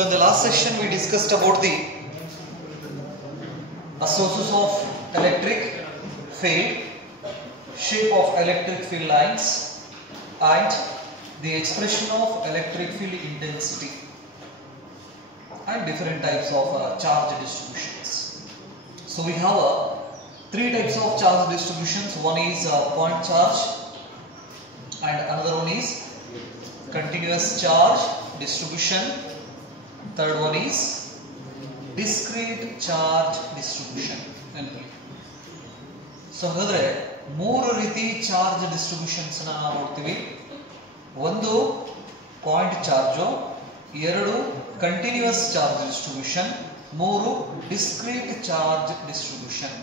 So in the last session we discussed about the sources of electric field, shape of electric field lines, and the expression of electric field intensity and different types of charge distributions. So we have three types of charge distributions. One is point charge and another one is continuous charge distribution. Third one is discrete charge distribution. So ಹಾಗಾದ್ರೆ ಮೂರು ರೀತಿ charge distributions ನಾವು ನೋಡ್ತೀವಿ. ಒಂದು point charge, ಎರಡು continuous charge distribution, ಮೂರು discrete charge distribution.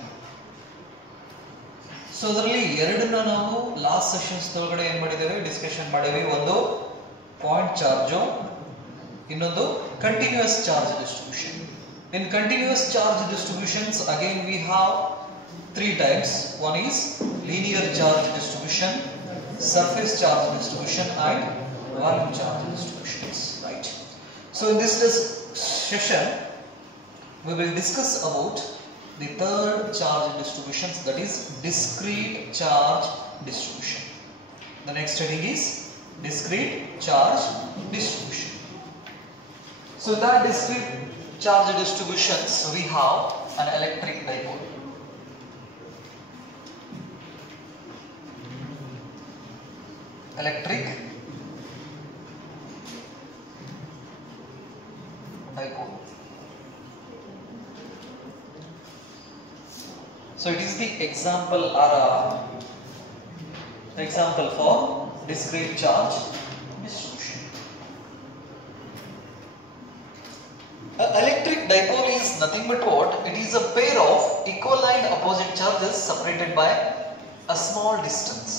So ಅದರಲ್ಲಿ ಎರಡನ್ನ ನಾವು ಲಾಸ್ಟ್ ಸೆಷನ್ಸ್ ಒಳಗಡೆ ಏನ್ ಮಾಡಿದ್ದೇವೆ, ಡಿಸ್ಕಷನ್ ಮಾಡಿದ್ವಿ. ಒಂದು ಪಾಯಿಂಟ್ ಚಾರ್ಜ್, ಇನ್ನೊಂದು continuous charge distribution. In continuous charge distributions again we have three types. One is linear charge distribution, surface charge distribution and volume charge distributions, right? So in this session we will discuss about the third charge distributions, that is discrete charge distribution. The next heading is discrete charge distribution. So in that discrete charge distributions we have an electric dipole. Electric dipole. So it is the example or example for discrete charge distribution. An electric dipole is nothing but what? It is a pair of equivalent opposite charges separated by a small distance.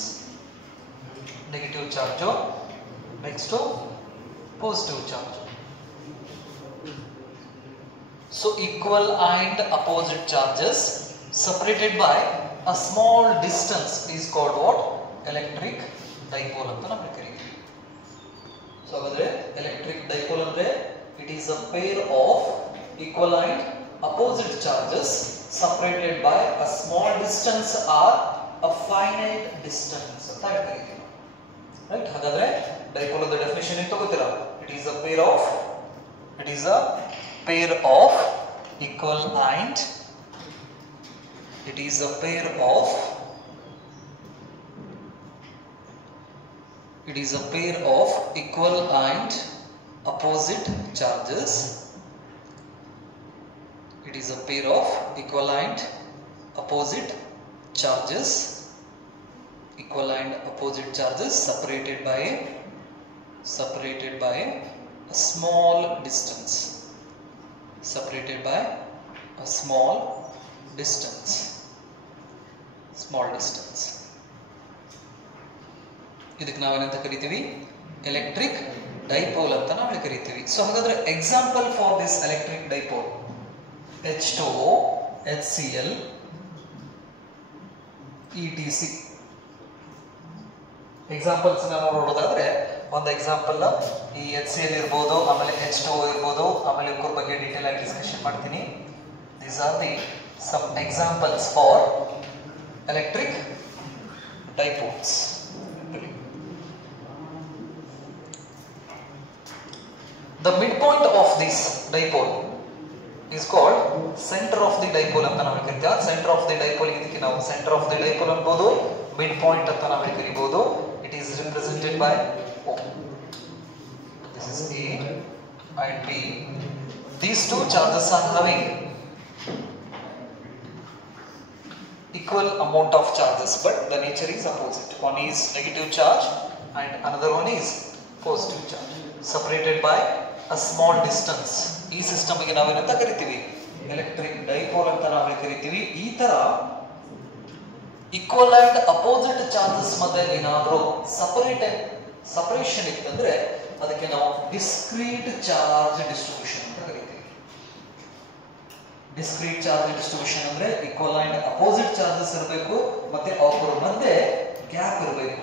Negative charge next to positive charge. So equal and opposite charges separated by a small distance is called what? Electric dipole anta ನಾವು ಕರೀತೀವಿ. So ಹಾಗಾದ್ರೆ electric dipole ಅಂದ್ರೆ it is a pair of equivalent opposite charges separated by a small distance or a finite distance ಅಂತ ಹೇಳ್ತೀವಿ, right? ಹಾಗಾದ್ರೆ dipole the definition ಏನು ತಗೋತೀರಾ? It is a pair of equivalent equal and opposite charges. It is a pair of equal and opposite charges, separated by a small distance. ಇದಕ್ಕೆ ನಾವೇನಂತ ಕರಿತೀವಿ? Electric dipole ಅಂತ ನಾವು ಕರಿತೀವಿ. ಸೊ ಹಾಗಾದ್ರೆ example for this electric dipole, H2O, HCl, ETC. Examples ನಾವು ನೋಡೋದಾದ್ರೆ ಒಂದು ಎಕ್ಸಾಂಪಲ್ ಈ HCl ಇರ್ಬೋದು, ಆಮೇಲೆ H2O ಇರ್ಬೋದು, ಆಮೇಲೆ ಇವ್ರ ಬಗ್ಗೆ ಡೀಟೇಲ್ ಆಗಿ ಡಿಸ್ಕಷನ್ ಮಾಡ್ತೀನಿ. These are the some examples for electric dipoles. The midpoint of this dipole is called center of the dipole ಅಂತ ನಾವು ಕರೀತೀವಿ. Center of the dipole ಇದಕ್ಕೆ ನಾವು center of the dipole ಅನ್ಬೋದು, midpoint ಅಂತ ನಾವು ಕರೀಬಹುದು. It is represented by O. This is A and B. These two charges are having equal amount of charges, but the nature is opposite. One is negative charge and another one is positive charge, separated by a small distance. ಈ system ಗೆ ನಾವು ಏನಂತ ಕರಿತೀವಿ? Electric dipole ಅಂತ ನಾವು ಕರಿತೀವಿ. ಈ ತರ ಈಕ್ವಲ್ ಅಂಡ್ ಅಪೋಸಿಟ್ ಚಾರ್ಜಸ್ ಮಧ್ಯೆ ಏನಾದರೂ ಸಪರೇಷನ್ ಇತ್ತಂದ್ರೆ ಅದಕ್ಕೆ ನಾವು ಡಿಸ್ಕ್ರೀಟ್ ಚಾರ್ಜ್ ಡಿಸ್ಟ್ರಿಬ್ಯೂಷನ್ ಅಂತ ಕರಿತೀವಿ. ಡಿಸ್ಕ್ರೀಟ್ ಚಾರ್ಜ್ ಡಿಸ್ಟ್ರಿಬ್ಯೂಷನ್ ಅಂದ್ರೆ ಈಕ್ವಲ್ ಅಂಡ್ ಅಪೋಸಿಟ್ ಚಾರ್ಜಸ್ ಇರಬೇಕು, ಮತ್ತೆ ಅವರ ಮಧ್ಯೆ ಗ್ಯಾಪ್ ಇರಬೇಕು,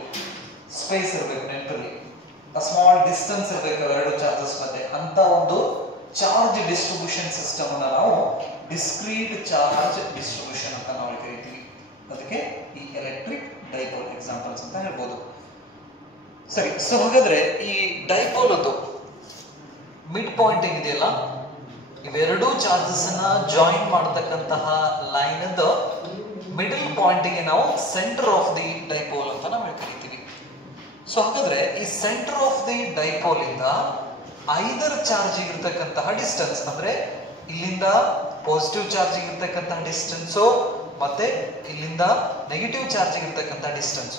ಸ್ಪೇಸ್ ಇರಬೇಕು. ನೆನಪಲ್ಲಿ ಸ್ಮಾಲ್ ಡಿಸ್ಟೆನ್ಸ್ ಇರಬೇಕು ಎರಡು ಚಾರ್ಜಸ್ ಮಧ್ಯೆ ಅಂತ ಒಂದು ಚಾರ್ಜ್ ಡಿಸ್ಟ್ರಿಬ್ಯೂಷನ್ ಸಿಸ್ಟಮ್ ಅನ್ನ ನಾವು ಡಿಸ್ಕ್ರೀಟ್ ಚಾರ್ಜ್ ಡಿಸ್ಟ್ರಿಬ್ಯೂಷನ್ ಅಂತ ನಾವು ಕರಿತೀವಿ. ಅದಕ್ಕೆ ಈ ಎಲೆಕ್ಟ್ರಿಕ್ ಡೈಪೋಲ್ ಎಕ್ಸಾಂಪಲ್ಸ್ ಅಂತ ಹೇಳ್ಬೋದು. ಸರಿ, ಸೊ ಹಾಗಾದ್ರೆ ಈ ಡೈಪೋಲ್ ಅದು ಮಿಡ್ ಪಾಯಿಂಟ್ ಏನಿದೆಯಲ್ಲ, ಇವೆರಡೂ ಚಾರ್ಜಸ್ ಅನ್ನ ಜಾಯಿನ್ ಮಾಡತಕ್ಕಂತಹ ಲೈನ್ ಮಿಡಲ್ ಪಾಯಿಂಟ್ ಗೆ ನಾವು ಸೆಂಟರ್ ಆಫ್ ದಿ ಡೈಪೋಲ್ ಅಂತ ನಾವು ಕರಿತೀವಿ. ಸೊ ಹಾಗಾದ್ರೆ ಈ ಸೆಂಟರ್ ಆಫ್ ದಿ ಡೈಪೋಲ್ ಇಂದ ಐದರ್ ಚಾರ್ಜ್ ಇರತಕ್ಕಂತಹ ಡಿಸ್ಟೆನ್ಸ್, ಅಂದ್ರೆ ಇಲ್ಲಿಂದ ಪಾಸಿಟಿವ್ ಚಾರ್ಜ್ ಇರತಕ್ಕಂತಹ ಡಿಸ್ಟೆನ್ಸ್ ಮತ್ತೆ ಇಲ್ಲಿಂದ ನೆಗೆಟಿವ್ ಚಾರ್ಜ್ ಇರತಕ್ಕಂತಹ ಡಿಸ್ಟೆನ್ಸ್.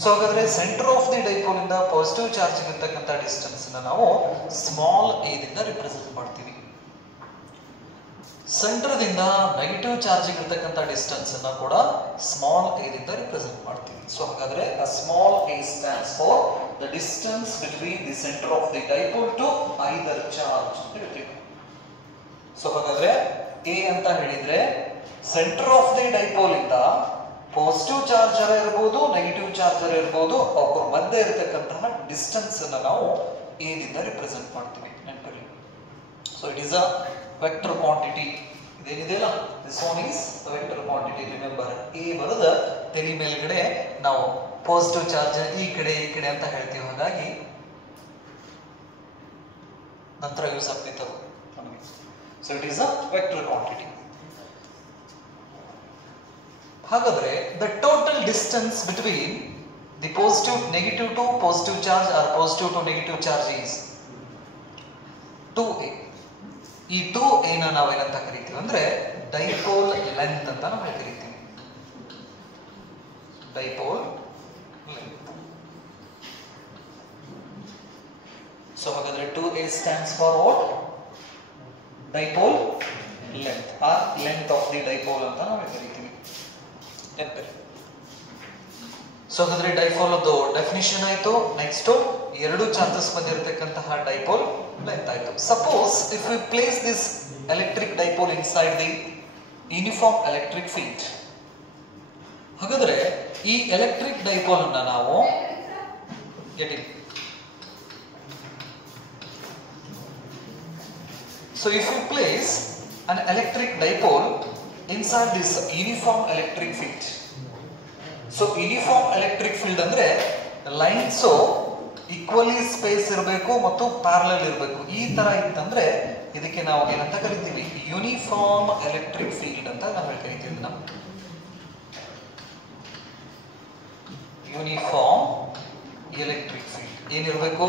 ಸೊ ಹಾಗಾದ್ರೆ ಸೆಂಟರ್ ಆಫ್ ದಿ ಡೈಪೋಲ್ ಇಂದ ಪಾಸಿಟಿವ್ ಚಾರ್ಜ್ ಇರತಕ್ಕಂತಹ ಡಿಸ್ಟೆನ್ಸ್ ನಾವು ಸ್ಮಾಲ್ ಎ ದಿಂದ ರಿಪ್ರೆಸೆಂಟ್ ಮಾಡ್ತೀವಿ. ಸೆಂಟರ್ ದಿಂದ ನೆಗೆಟಿವ್ ಚಾರ್ಜ್ ಇರತಕ್ಕಂತಹ ಡಿಸ್ಟೆನ್ಸ್ ಅನ್ನ ಕೂಡ ಸ್ಮಾಲ್ ಎ ದಿಂದ ರಿಪ್ರೆಸೆಂಟ್ ಮಾಡ್ತೀವಿ. ಸೊ ಹಾಗಾದ್ರೆ small a stands for the distance between the centre of the dipole to either charge ಅಂತ ಹೇಳ್ತೀವಿ. ಸೊ ಹಾಗಾದ್ರೆ ಎ ಅಂತ ಹೇಳಿದ್ರೆ ಸೆಂಟರ್ ಆಫ್ ದಿ ಡೈಪೋಲ್ ಇಂದ ಪಾಸಿಟಿವ್ ಚಾರ್ಜರ್ ಇರಬಹುದು, ನೆಗೆಟಿವ್ ಚಾರ್ಜರ್ ಇರಬಹುದು, ಅವರ ಮಧ್ಯೆ ಇರತಕ್ಕಂತಹ ಡಿಸ್ಟೆನ್ಸ್ ಅನ್ನ ನಾವು ಎ ದಿಂದ ರಿಪ್ರೆಸೆಂಟ್ ಮಾಡ್ತೀವಿ ನೆನಪಿರಲಿ. So it is a vector quantity. ಇದೇನಿದೆಯಲ್ಲ, this one is vector quantity. Remember, A ಬರದ ತಲೆ ಮೇಲ್ಗಡೆ ನಾವು ಪಾಸಿಟಿವ್ ಚಾರ್ಜ್ ಈ ಕಡೆ ಅಂತ ಹೇಳ್ತೀವಿ. ಹಾಗಾಗಿ ನಂತರ ಯೂಸ್ ಆಗ್ತೈತೆ ಅದು ನಮಗೆ. So it is a vector quantity. ಹಾಗಾದ್ರೆ the total distance between the positive negative to positive charge or positive to negative charge is 2a. ಈ 2a ನ ನಾವೇನಂತ ಕರಿತೀವಿ ಅಂದ್ರೆ ಡೈಪೋಲ್ ಲೆಂತ್ ಅಂತ ನಾವು ಕರಿತೀವಿ. Dipole length. ಸೊ ಹಾಗಾದ್ರೆ 2a stands for what? Dipole length or length of the dipole ಅಂತ ನಾವು ಕರಿತೀವಿ. ಸೊ ಹಾಗಾದ್ರೆ ಡೈಪೋಲ್ ಅದು ಡೆಫಿನಿಷನ್ ಆಯ್ತು. ನೆಕ್ಸ್ಟ್ ಎರಡು ಚಾರ್ಜಸ್ ಮಧ್ಯೆ ಇರತಕ್ಕಂತಹ ಡೈಪೋಲ್ ಲೆಂತ್ ಆಯ್ತು. Suppose if we place this electric dipole inside the uniform electric field, ಹಾಗಾದ್ರೆ ಈ ಎಲೆಕ್ಟ್ರಿಕ್ ಡೈಪೋಲ್ ಅನ್ನ ನಾವು so if you place an electric dipole inside this uniform electric field, so uniform electric field ಅಂದ್ರೆ lines equally space ಇರಬೇಕು ಮತ್ತು parallel ಇರಬೇಕು. ಈ ತರ ಇತ್ತಂದ್ರೆ ಇದಕ್ಕೆ ನಾವು ಏನಂತ ಕರಿತೀವಿ? ಯೂನಿಫಾರ್ಮ್ ಎಲೆಕ್ಟ್ರಿಕ್ ಫೀಲ್ಡ್ ಅಂತ ನಾವು ಕರಿತೀವಿ. ನಾವು ಯೂನಿಫಾರ್ಮ್ ಎಲೆಕ್ಟ್ರಿಕ್ ಫೀಲ್ಡ್ ಏನಿರಬೇಕು?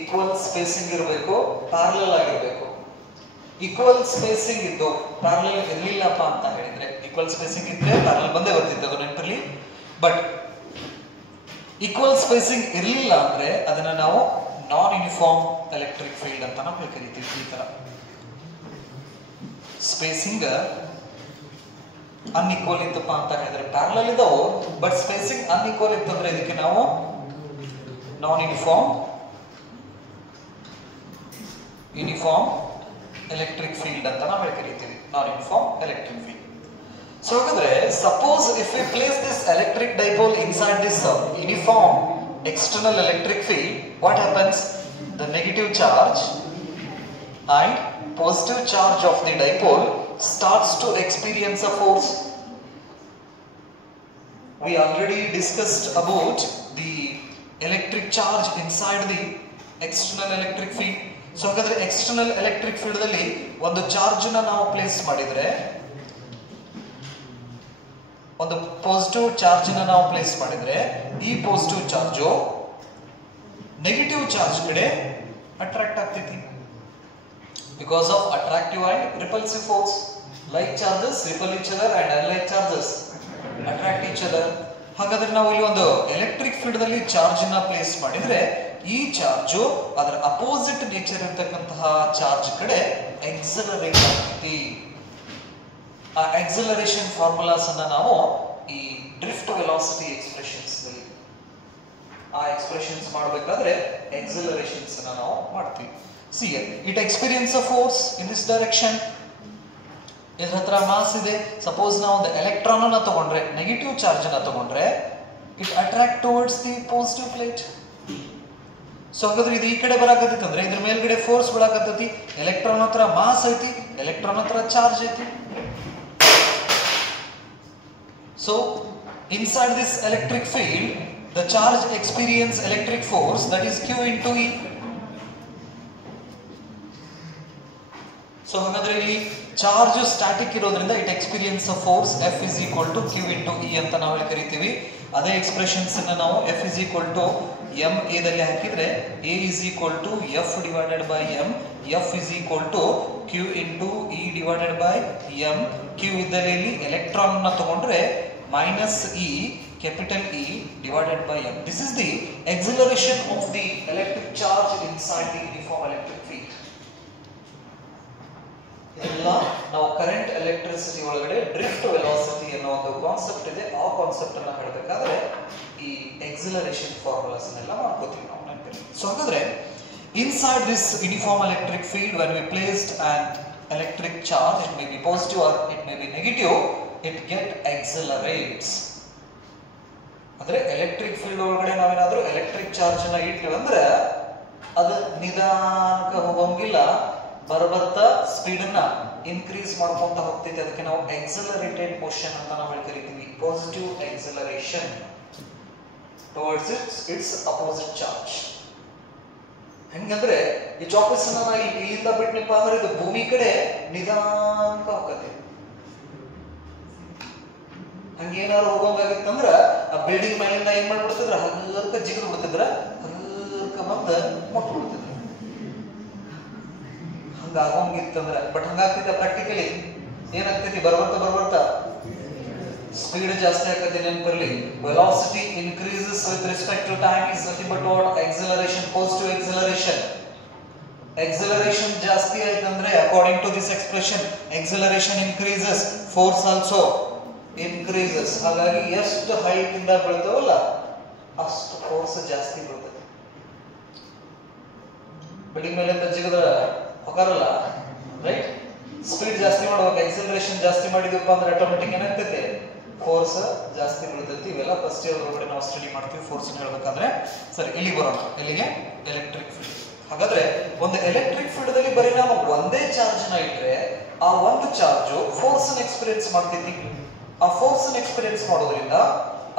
ಈಕ್ವಲ್ ಸ್ಪೇಸಿಂಗ್ ಇರಬೇಕು, ಪ್ಯಾರಲಲ್ ಆಗಿರಬೇಕು. ಈಕ್ವಲ್ ಸ್ಪೇಸಿಂಗ್ ಇದ್ದು ಪ್ಯಾರಲಲ್ ಇರಲಿಲ್ಲಪ್ಪ ಅಂತ ಹೇಳಿದ್ರೆ, ಈಕ್ವಲ್ ಸ್ಪೇಸಿಂಗ್ ಇದ್ರೆ ಪ್ಯಾರಲಲ್ ಬಂದೇ ಬರ್ತಿತ್ತು, ಅದು ನೆನಪಿರಲಿ. ಬಟ್ ಈಕ್ವಲ್ ಸ್ಪೇಸಿಂಗ್ ಇರಲಿಲ್ಲ ಅಂದ್ರೆ ಅದನ್ನ ನಾವು ನಾನ್ ಯೂನಿಫಾರ್ಮ್ ಎಲೆಕ್ಟ್ರಿಕ್ ಫೀಲ್ಡ್ ಅಂತ ನಾವು ಕರಿತೀವಿ. ಈ ತರ ಸ್ಪೇಸಿಂಗ್ ಅನ್ಈಕ್ವಲ್ ಇತ್ತಪ್ಪ ಅಂತ ಹೇಳಿದ್ರೆ, ಪ್ಯಾರಲಲ್ ಇದಾವು ಬಟ್ ಸ್ಪೇಸಿಂಗ್ ಅನ್ಈಕ್ವಲ್ ಇತ್ತಂದ್ರೆ ಇದಕ್ಕೆ ನಾವು ನಾನ್ ಯೂನಿಫಾರ್ಮ್ ಎಲೆಕ್ಟ್ರಿಕ್ ಫೀಲ್ಡ್ ಅಂತ ನಾವು ಕರಿತೀವಿ. Non uniform electric field. So ಹಾಗಾದ್ರೆ suppose if we place this electric dipole inside this uniform external electric field, what happens? The negative charge and positive charge of the dipole starts to experience a force. We already discussed about the electric charge inside the external electric field. So ಹಾಗಾದ್ರೆ external electric field ಅಲ್ಲಿ ಒಂದು charge ನ ನಾವು place ಮಾಡಿದ್ರೆ, ಒಂದು positive charge ನ ನಾವು place ಮಾಡಿದ್ರೆ, ಈ ಪಾಸಿಟಿವ್ ಚಾರ್ಜು ನೆಗೆಟಿವ್ ಚಾರ್ಜ್ ಕಡೆ ಅಟ್ರಾಕ್ಟ್ ಆಗ್ತೈತಿ. Because of attractive and repulsive force. Like charges repel each other and unlike charges attract each other. ಹಾಗಾದ್ರೆ ನಾವು ಇಲ್ಲಿ ಒಂದು ಎಲೆಕ್ಟ್ರಿಕ್ ಫೀಲ್ಡ್ ಅಲ್ಲಿ ಚಾರ್ಜ್ ನ ಪ್ಲೇಸ್ ಮಾಡಿದ್ರೆ, ಈ ಚಾರ್ಜು ಅದರ ಅಪೋಸಿಟ್ ನೇಚರ್ ಇರತಕ್ಕಂತಹ ಚಾರ್ಜ್ ಕಡೆ ಎಕ್ಸಲರೇಟ್ ಆಗ್ತೈತಿ. ಆ ಎಕ್ಸಲರೇಷನ್ ಫಾರ್ಮುಲಾಸ್ ಅನ್ನ ನಾವು ಈ ಡ್ರಿಫ್ಟ್ ವೆಲಾಸಿಟಿ ಎಕ್ಸ್ಪ್ರೆಷನ್ಸ್ ನಲ್ಲಿ ಆ ಎಕ್ಸ್ಪ್ರೆಷನ್ಸ್ ಮಾಡಬೇಕಾದ್ರೆ ಎಕ್ಸಲರೇಷನ್ಸ್ ಅನ್ನ ನಾವು ಮಾಡ್ತೀವಿ. C it experience a force in this direction. ಇದ್ರ ಹತ್ರ ಮಾಸ್ ಇದೆ. ಸಪೋಸ್ ನಾವು ಒಂದು ಎಲೆಕ್ಟ್ರಾನ್ ಅನ್ನ ತಗೊಂಡ್ರೆ, ನೆಗೆಟಿವ್ ಚಾರ್ಜ್ ಅನ್ನ ತಗೊಂಡ್ರೆ, it attract towards the positive plate. So ಹಾಗಾದ್ರೆ ಇದು ಈ ಕಡೆ ಬರಾಕತ್ತೈತಿ ಅಂದ್ರೆ ಇದ್ರ ಮೇಲ್ಗಡೆ ಫೋರ್ಸ್ ಬೀಳಾಕತ್ತೈತಿ, ಎಲೆಕ್ಟ್ರಾನ್ ಹತ್ರ ಮಾಸ್ ಐತಿ, ಎಲೆಕ್ಟ್ರಾನ್ ಹತ್ರ ಚಾರ್ಜ್ ಐತಿ. So inside this electric field the charge experience electric force, that is Q into E. So ಹಾಗಾದ್ರೆ ಇಲ್ಲಿ ಚಾರ್ಜ್ ಸ್ಟಾಟಿಕ್ ಇರೋದ್ರಿಂದ it experience a force F is equal to Q into E ಅಂತ ನಾವು ಹೇಳಿ ಕರಿತೀವಿ. ಅದೇ ಎಕ್ಸ್ಪ್ರೆಷನ್ಸ್ ಅನ್ನ ನಾವು F is equal to m a ದಲ್ಲಿ ಹಾಕಿದ್ರೆ A is equal to F divided by m, F is equal to Q into E divided by m. Q ಇದ್ದಲ್ಲಿ ಇಲ್ಲಿ ಎಲೆಕ್ಟ್ರಾನ್ ನ ತಗೊಂಡ್ರೆ minus E capital E divided by m. This is the acceleration of the electric charge inside the uniform electric field. ಎಲ್ಲ ನಾವು current electricity ಒಳಗಡೆ drift velocity ಅನ್ನೋ ಒಂದು concept ಇದೆ. ಆ ಕಾನ್ಸೆಪ್ಟ್ ಅನ್ನ ಹೇಳಬೇಕಾದ್ರೆ ಈ ಎಕ್ಸಿಲರೇಷನ್ ಫಾರ್ಮುಲಾಸ್ ಅನ್ನೆಲ್ಲ ಮಾಡ್ಕೋತೀವಿ ನಾವು ನೆನಪಿನಲ್ಲಿ. ಸೊ ಹಾಗಾದ್ರೆ inside this uniform electric field when we placed an electric charge, it may be positive or it may be negative, it get accelerates. ಅಂದ್ರೆ ಎಲೆಕ್ಟ್ರಿಕ್ ಫೀಲ್ಡ್ ಒಳಗಡೆ ನಾವೇನಾದ್ರೂ ಎಲೆಕ್ಟ್ರಿಕ್ ಚಾರ್ಜ್ ನ ಇಟ್ತೀವಿ ಅಂದ್ರೆ ಅದು ನಿಧಾನಕ್ಕೆ ಹೋಗಂಗಿಲ್ಲ, ಬರ್ಬರ್ತಾ ಸ್ಪೀಡ್ ಅನ್ನ ಇನ್ಕ್ರೀಸ್ ಮಾಡ್ಕೊಂತ ಹೋಗ್ತೈತೆ. ಅದಕ್ಕೆ ನಾವು ಎಕ್ಸಲರೇಟೆಡ್ ಮೋಷನ್ ಅಂತ ನಾವು ಹೇಳಿ ಕರಿತೀವಿ. Positive acceleration towards it's opposite charge. ಹೆಂಗಂದ್ರೆ ಈ ಚಾಕ್ಲೇಟ್ಸ್ ಅನ್ನ ಇಲ್ಲಿಂದ ಬಿಟ್ನಪ್ಪ ಅಂದ್ರೆ ಇದು ಭೂಮಿ ಕಡೆ ನಿಧಾನಕ್ಕೆ ಹೋಗತ್ತೆ. ಹಂಗೇನಾದ್ರು ಹೋಗೋಂಗಾಗಿತ್ತಂದ್ರ ಆ ಬಿಲ್ಡಿಂಗ್ ಮೇಲಿಂದ ಏನ್ ಮಾಡ್ಬಿಡ್ತಿದ್ರ, ಹಗರ್ಕ ಜಿಗಿದು ಬಿಡ್ತಿದ್ರ, ಹಗರ್ಕ ಬಂದ ಮುಟ್ಟು ಬಿಡ್ತಿದ್ರ. ಹಂಗಾಗೋಂಗಿತ್ತಂದ್ರ ಬಟ್ ಹಂಗಾಗ್ತಿದ್ದ ಪ್ರಾಕ್ಟಿಕಲಿ ಏನಾಗ್ತೈತಿ, ಬರ್ಬರ್ತಾ ಸ್ಪೀಡ್ ಜಾಸ್ತಿ ಆಗ್ತೈತಿ. ನೆನಪಿರ್ಲಿ, velocity increases with respect to time is nothing but what acceleration, positive acceleration. Acceleration ಜಾಸ್ತಿ ಆಯ್ತಂದ್ರೆ according to this expression acceleration increases, force also increases. ಹಾಗಾಗಿ ಎಷ್ಟು ಹೈಟ್ ಇಂದ ಬೀಳ್ತಾವಲ್ಲ ಅಷ್ಟು ಫೋರ್ಸ್ ಜಾಸ್ತಿ ಬೀಳ್ತದೆ. ಬಿಲ್ಡಿಂಗ್ ಮೇಲೆ ಜಿಗದ ಹೋಗಾರಲ್ಲ, ರೈಟ್? ಸ್ಪೀಡ್ ಜಾಸ್ತಿ ಮಾಡ್ಬೇಕು, ಎಕ್ಸಲರೇಷನ್ ಜಾಸ್ತಿ ಮಾಡಿದಪ್ಪ ಅಂದ್ರೆ ಆಟೋಮೆಟಿಕ್ ಏನಾಗ್ತೈತೆ, ಫೋರ್ಸ್ ಜಾಸ್ತಿ ಬೀಳ್ತೈತಿ. ಇವೆಲ್ಲ ಫಸ್ಟ್ ಇಯರ್ ಒಳಗಡೆ ನಾವು ಸ್ಟಡಿ ಮಾಡ್ತೀವಿ ಫೋರ್ಸ್ ಹೇಳ್ಬೇಕಾದ್ರೆ. ಸರಿ, ಇಲ್ಲಿ ಬರೋಣ. ಎಲ್ಲಿಗೆ? Electric field. ಹಾಗಾದ್ರೆ ಒಂದು ಎಲೆಕ್ಟ್ರಿಕ್ ಫೀಲ್ಡ್ ದಲ್ಲಿ ಬರೀ ನಾವು ಒಂದೇ ಚಾರ್ಜ್ ನ ಇಟ್ರೆ ಆ ಒಂದು ಚಾರ್ಜ್ ಫೋರ್ಸ್ ಅನ್ನು ಎಕ್ಸ್ಪೀರಿಯನ್ಸ್ ಮಾಡ್ತೈತಿ. ಆ ಫೋರ್ಸ್ ಅನ್ನು ಎಕ್ಸ್ಪೀರಿಯನ್ಸ್ ಮಾಡೋದ್ರಿಂದ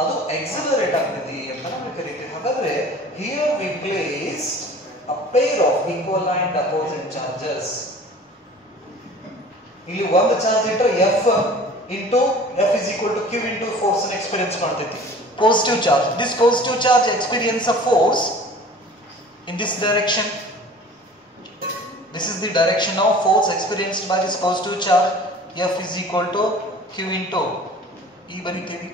ಅದು ಎಕ್ಸಲರೇಟ್ ಆಗ್ತೈತಿ ಅಂತ ನಾವು ಕರಿತೀವಿ. ಹಾಗಾದ್ರೆ here V placed a pair of equal and opposite charges. ಇಲ್ಲಿ ಒಂದು ಚಾರ್ಜ್ ಇಟ್ಟರೆ F into F is equal to Q into force ಅನ್ನು ಎಕ್ಸ್ಪೀರಿಯನ್ಸ್ ಮಾಡ್ತೈತಿ. Positive charge, this positive charge experience a force in this direction. This is the direction of force experienced by this positive charge. F is equal to Q into E ಬರೀತೀವಿ.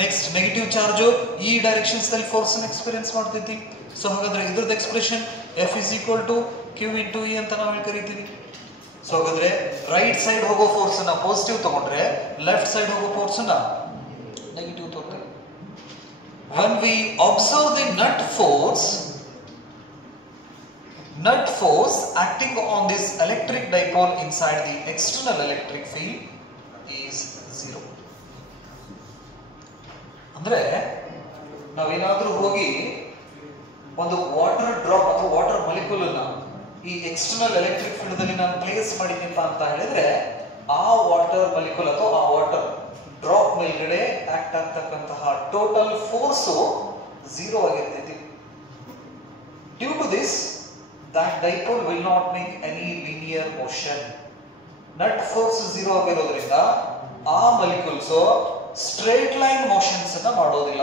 Next negative charge ಈ directions ದಲ್ಲಿ force ಅನ್ನು experience ಮಾಡ್ತೈತಿ. So ಹಾಗಾದ್ರೆ ಇದ್ರದ್ದು expression F is equal to Q into E ಅಂತ ನಾವು ಕರಿತೀವಿ. ಸೊ ಹಾಗಾದ್ರೆ ರೈಟ್ ಸೈಡ್ ಹೋಗೋ ಫೋರ್ಸ್ ಅನ್ನ ಪಾಸಿಟಿವ್ ತಗೊಂಡ್ರೆ ಲೆಫ್ಟ್ ಸೈಡ್ ಹೋಗೋ ಫೋರ್ಸ್ ಅನ್ನ ನೆಗೆಟಿವ್ ತಗೊಳ್ತಾರೆ. when we observe the net force acting on this electric dipole inside the external electric field is 0. ಅಂದ್ರೆ ನಾವೇನಾದ್ರೂ ಹೋಗಿ ಒಂದು ವಾಟರ್ ಡ್ರಾಪ್ ಅಥವಾ ವಾಟರ್ ಮಾಲಿಕ್ಯೂಲ್ ಅನ್ನ ಈ ಎಕ್ಸ್ಟರ್ನಲ್ ಎಲೆಕ್ಟ್ರಿಕ್ ಫೀಲ್ಡ್ ದಲ್ಲಿ ನಾನು ಪ್ಲೇಸ್ ಮಾಡಿದ್ದೀನಪ್ಪ ಅಂತ ಹೇಳಿದ್ರೆ ಆ ವಾಟರ್ ಮಾಲಿಕ್ಯೂಲ್ ಅಥವಾ ಆ ವಾಟರ್ ಡ್ರಾಪ್ ಮೇಲ್ಗಡೆ ಆಕ್ಟ್ ಆಗ್ತಕ್ಕಂತಹ ಟೋಟಲ್ ಫೋರ್ಸ್ 0 ಆಗಿರ್ತೈತಿ. Due to this that dipole will not make any linear motion. Net force 0 ಆಗಿರೋದ್ರಿಂದ ಆ ಮಾಲಿಕ್ಯೂಲ್ಸ್ ಸ್ಟ್ರೇಟ್ ಲೈನ್ ಮೋಷನ್ಸ್ ಅನ್ನ ಮಾಡೋದಿಲ್ಲ.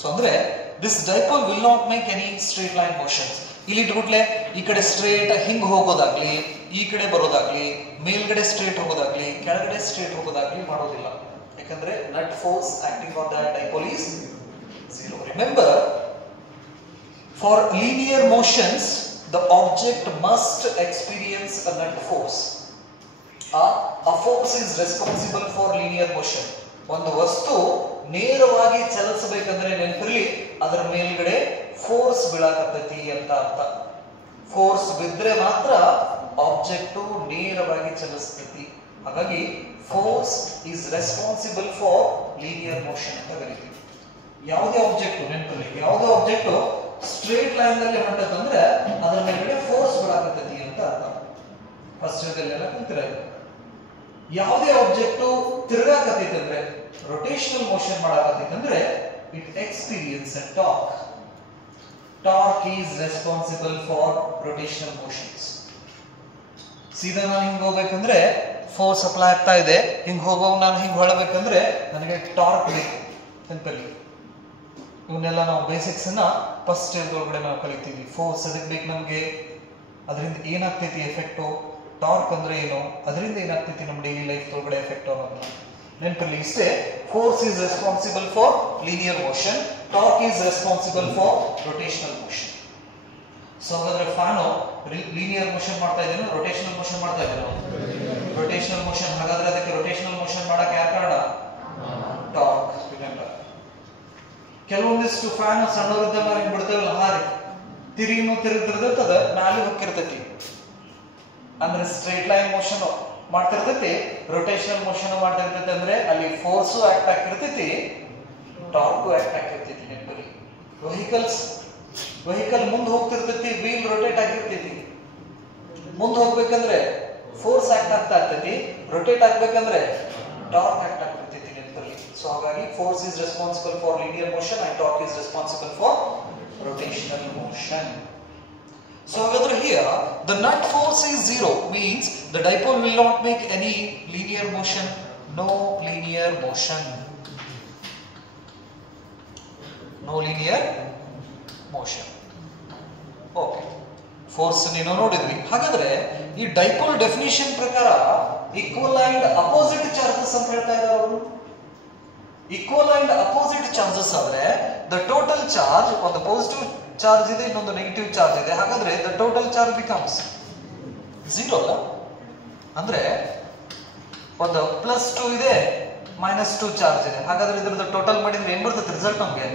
ಸೊ ಅಂದ್ರೆ this dipole will not make any straight line motions. ಇಲ್ಲಿ ಇಟ್ಬಿಟ್ಲೆ ಈ ಕಡೆ ಸ್ಟ್ರೇಟ್ ಹಿಂಗ್ ಹೋಗೋದಾಗ್ಲಿ, ಈ ಕಡೆ ಬರೋದಾಗ್ಲಿ, ಮೇಲ್ಗಡೆ ಸ್ಟ್ರೇಟ್ ಹೋಗೋದಾಗ್ಲಿ, ಕೆಳಗಡೆ ಸ್ಟ್ರೇಟ್ ಹೋಗೋದಾಗ್ಲಿ ಮಾಡೋದಿಲ್ಲ. ಯಾಕಂದ್ರೆ net force acting on that dipole is 0. Remember, for linear motions the object must experience a net force. A force is responsible for linear motion. ಒಂದು ವಸ್ತು ನೇರವಾಗಿ ಚಲಿಸಬೇಕಂದ್ರೆ ನೆನಪಿರಲಿ ಅದರ ಮೇಲ್ಗಡೆ ಫೋರ್ಸ್ ಬೀಳಾಕತ್ತೈತಿ ಅಂತ ಅರ್ಥ. ಫೋರ್ಸ್ ಬಿದ್ರೆ ಮಾತ್ರ ಆಬ್ಜೆಕ್ಟ್ ನೇರವಾಗಿ ಚಲಿಸ್ತೈತಿ. ಹಾಗಾಗಿ force is responsible for linear motion ಅಂತ ಕರಿತೀವಿ. ಯಾವುದೇ ಆಬ್ಜೆಕ್ಟ್ ನೆನಪಿರಲಿ, ಯಾವುದೇ ಆಬ್ಜೆಕ್ಟ್ ಸ್ಟ್ರೇಟ್ ಲೈನ್ ನಲ್ಲಿ ಹೊಂಟದಂದ್ರೆ ಅದರ ಮೇಲ್ಗಡೆ ಫೋರ್ಸ್ ಬೀಳಾಕತ್ತೈತಿ ಅಂತ ಅರ್ಥ. ಫಸ್ಟ್ ಇದೆಲ್ಲ ಕುಂತಿರ ಯಾವುದೇ ಆಬ್ಜೆಕ್ಟ್ ತಿರುಗಾಕತ್ತೈತಿ ಅಂದ್ರೆ ರೊಟೇಷನಲ್ ಮೋಷನ್ ಮಾಡಾಕತ್ತೈತಿ ಅಂದ್ರೆ it experience a torque. Torque is responsible for rotational motions. ಸೀದಾ ನಾನು ಹಿಂಗ್ ಹೋಗ್ಬೇಕಂದ್ರೆ ಫೋರ್ಸ್ ಅಪ್ಲೈ ಆಗ್ತಾ ಇದೆ, ಹಿಂಗ್ ಹೋಗೋ ನಾನು ಹಿಂಗ್ ಹೊಳಬೇಕಂದ್ರೆ ನನಗೆ ಟಾರ್ಕ್ ಬೇಕು. ಸಿಂಪಲ್ ಇವನ್ನೆಲ್ಲ ನಾವು ಬೇಸಿಕ್ಸ್ ಅನ್ನ ಫಸ್ಟ್ ಇಯರ್ ಒಳಗಡೆ ನಾವು ಕಲಿತೀವಿ. ಫೋರ್ಸ್ ಅದಕ್ಕೆ ಬೇಕು ನಮಗೆ, ಅದರಿಂದ ಏನಾಗ್ತೈತಿ ಎಫೆಕ್ಟು, ಟಾರ್ಕ್ ಅಂದ್ರೆ ಏನು, ಅದರಿಂದ ಏನಾಗ್ತೈತಿ ನಮ್ಮ ಡೈಲಿ ಲೈಫ್ ಒಳಗಡೆ ಎಫೆಕ್ಟ್ ಅನ್ನೋದನ್ನ ನೆನಪಲ್ಲಿ ಇಷ್ಟೇ. Force is responsible for linear motion, torque is responsible for rotational motion. So ಹಾಗಾದ್ರೆ ಫ್ಯಾನು ಲೀನಿಯರ್ ಮೋಷನ್ ಮಾಡ್ತಾ ಇದ್ದೇನೆ, ರೊಟೇಷನಲ್ ಮೋಷನ್ ಮಾಡ್ತಾ ಇದ್ದೇನೆ. ರೊಟೇಷನಲ್ ಮೋಷನ್, ಹಾಗಾದ್ರೆ ಅದಕ್ಕೆ ರೊಟೇಷನಲ್ ಮೋಷನ್ ಮಾಡಕ್ಕೆ ಯಾರು ಕಾರಣ? ಟಾರ್ಕ್. ಕೆಲವೊಂದಿಷ್ಟು ಫ್ಯಾನ್ ಸಣ್ಣವರಿದ್ದಾಗ ಹಿಂಗ್ ಬಿಡ್ತೇವಲ್ಲ ಹಾರಿ ತಿರುಗಿನೂ ತಿರುಗ್ತಿರ್ತದ, ಮ್ಯಾಲೆ ಹೋಗಿರ್ತೈತಿ ಅಂದ್ರೆ ಸ್ಟ್ರೇಟ್ ಲೈನ್ ಮೋಷನ್ ಮಾಡ್ತಿರ್ತೈತಿ, ರೊಟೇಷನಲ್ ಮೋಷನ್ ಮಾಡ್ತಿರ್ತೈತಿ ಅಂದ್ರೆ ಅಲ್ಲಿ ಫೋರ್ಸು ಆಕ್ಟ್ ಆಗಿರ್ತೈತಿ, ಟಾರ್ಕು ಆಕ್ಟ್ ಆಗಿರ್ತೈತಿ. ನೆನಪಲ್ಲಿ ವೆಹಿಕಲ್ ಮುಂದೆ ಹೋಗ್ತಿರ್ತೈತಿ, ವೀಲ್ ರೊಟೇಟ್ ಆಗಿರ್ತೈತಿ. ಮುಂದೆ ಹೋಗ್ಬೇಕಂದ್ರೆ ಫೋರ್ಸ್ ಆಕ್ಟ್ ಆಗ್ತಾ ಇರ್ತೈತಿ, ರೊಟೇಟ್ ಆಗ್ಬೇಕಂದ್ರೆ ಟಾರ್ಕ್ ಆಕ್ಟ್ ಆಗ್ತಿರ್ತೈತಿ ನೆನಪಲ್ಲಿ. ಸೊ ಹಾಗಾಗಿ force is responsible for linear motion and torque is responsible for rotational motion. So however here the net force is 0 means the dipole will not make any linear motion. No linear motion. No linear motion. Okay. Force ನೀನು ನೋಡಿದ್ವಿ. ಹಾಗಾದ್ರೆ ಈ dipole definition ಪ್ರಕಾರ equal and opposite charges ಅಂತ ಹೇಳ್ತಾ ಇದ್ದಾರೆ ಅವರು. Equal and opposite charges ಆದ್ರೆ ದ ಟೋಟಲ್ ಚಾರ್ಜ್, ಒಂದು ಪಾಸಿಟಿವ್ ಚಾರ್ಜ್ ಇದೆ, ಇನ್ನೊಂದು ನೆಗೆಟಿವ್ ಚಾರ್ಜ್ ಇದೆ. ಹಾಗಾದ್ರೆ ದ ಟೋಟಲ್ ಚಾರ್ಜ್ ಬಿಕಮ್ಸ್ 0 ಅಲ್ಲ? ಅಂದ್ರೆ ಒಂದು +2 ಇದೆ, -2 ಚಾರ್ಜ್ ಇದೆ. ಹಾಗಾದ್ರೆ ಇದ್ರದ್ದು ಟೋಟಲ್ ಮಾಡಿದ್ರೆ ಏನ್ ಬರ್ತದೆ ರಿಸಲ್ಟ್ ನಮಗೆ?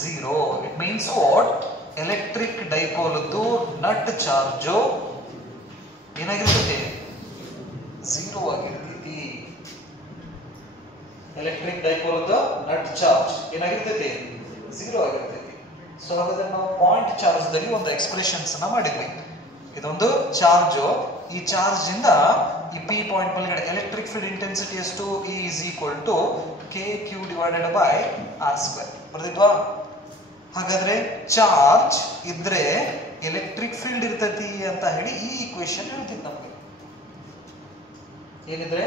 0. It means what? ಎಲೆಕ್ಟ್ರಿಕ್ ಡೈಪೋಲ್ದು ನಟ್ ಚಾರ್ಜು ಏನಾಗಿರ್ತೈತಿ? 0 ಆಗಿರ್ತೈತಿ. ಎಲೆಕ್ಟ್ರಿಕ್ ಡೈಪೋಲ್ದು ನಟ್ ಚಾರ್ಜ್ ಏನಾಗಿರ್ತೈತಿ? 0 ಆಗಿರ್ತೈತಿ. ಸೊ ಹಾಗಾದ್ರೆ ನಾವು ಪಾಯಿಂಟ್ ಚಾರ್ಜ್ ದಲ್ಲಿ ಒಂದು ಎಕ್ಸ್ಪ್ರೆಷನ್ಸ್ ಅನ್ನ ಮಾಡಿದ್ವಿ. ಇದೊಂದು ಚಾರ್ಜ್, ಈ ಚಾರ್ಜ್ ಇಂದ ಈ ಪಿ ಪಾಯಿಂಟ್ ಮೇಲ್ಗಡೆ ಎಲೆಕ್ಟ್ರಿಕ್ ಫೀಲ್ಡ್ ಇಂಟೆನ್ಸಿಟಿ ಎಷ್ಟು? E is equal to kq divided by r². ಬರ್ದಿದ್ವಾ? ಹಾಗಾದ್ರೆ ಚಾರ್ಜ್ ಇದ್ರೆ ಎಲೆಕ್ಟ್ರಿಕ್ ಫೀಲ್ಡ್ ಇರ್ತೈತಿ ಅಂತ ಹೇಳಿ ಈ ಈಕ್ವೇಶನ್ ಹೇಳ್ತಿತ್ತು ನಮಗೆ. ಏನಿದ್ರೆ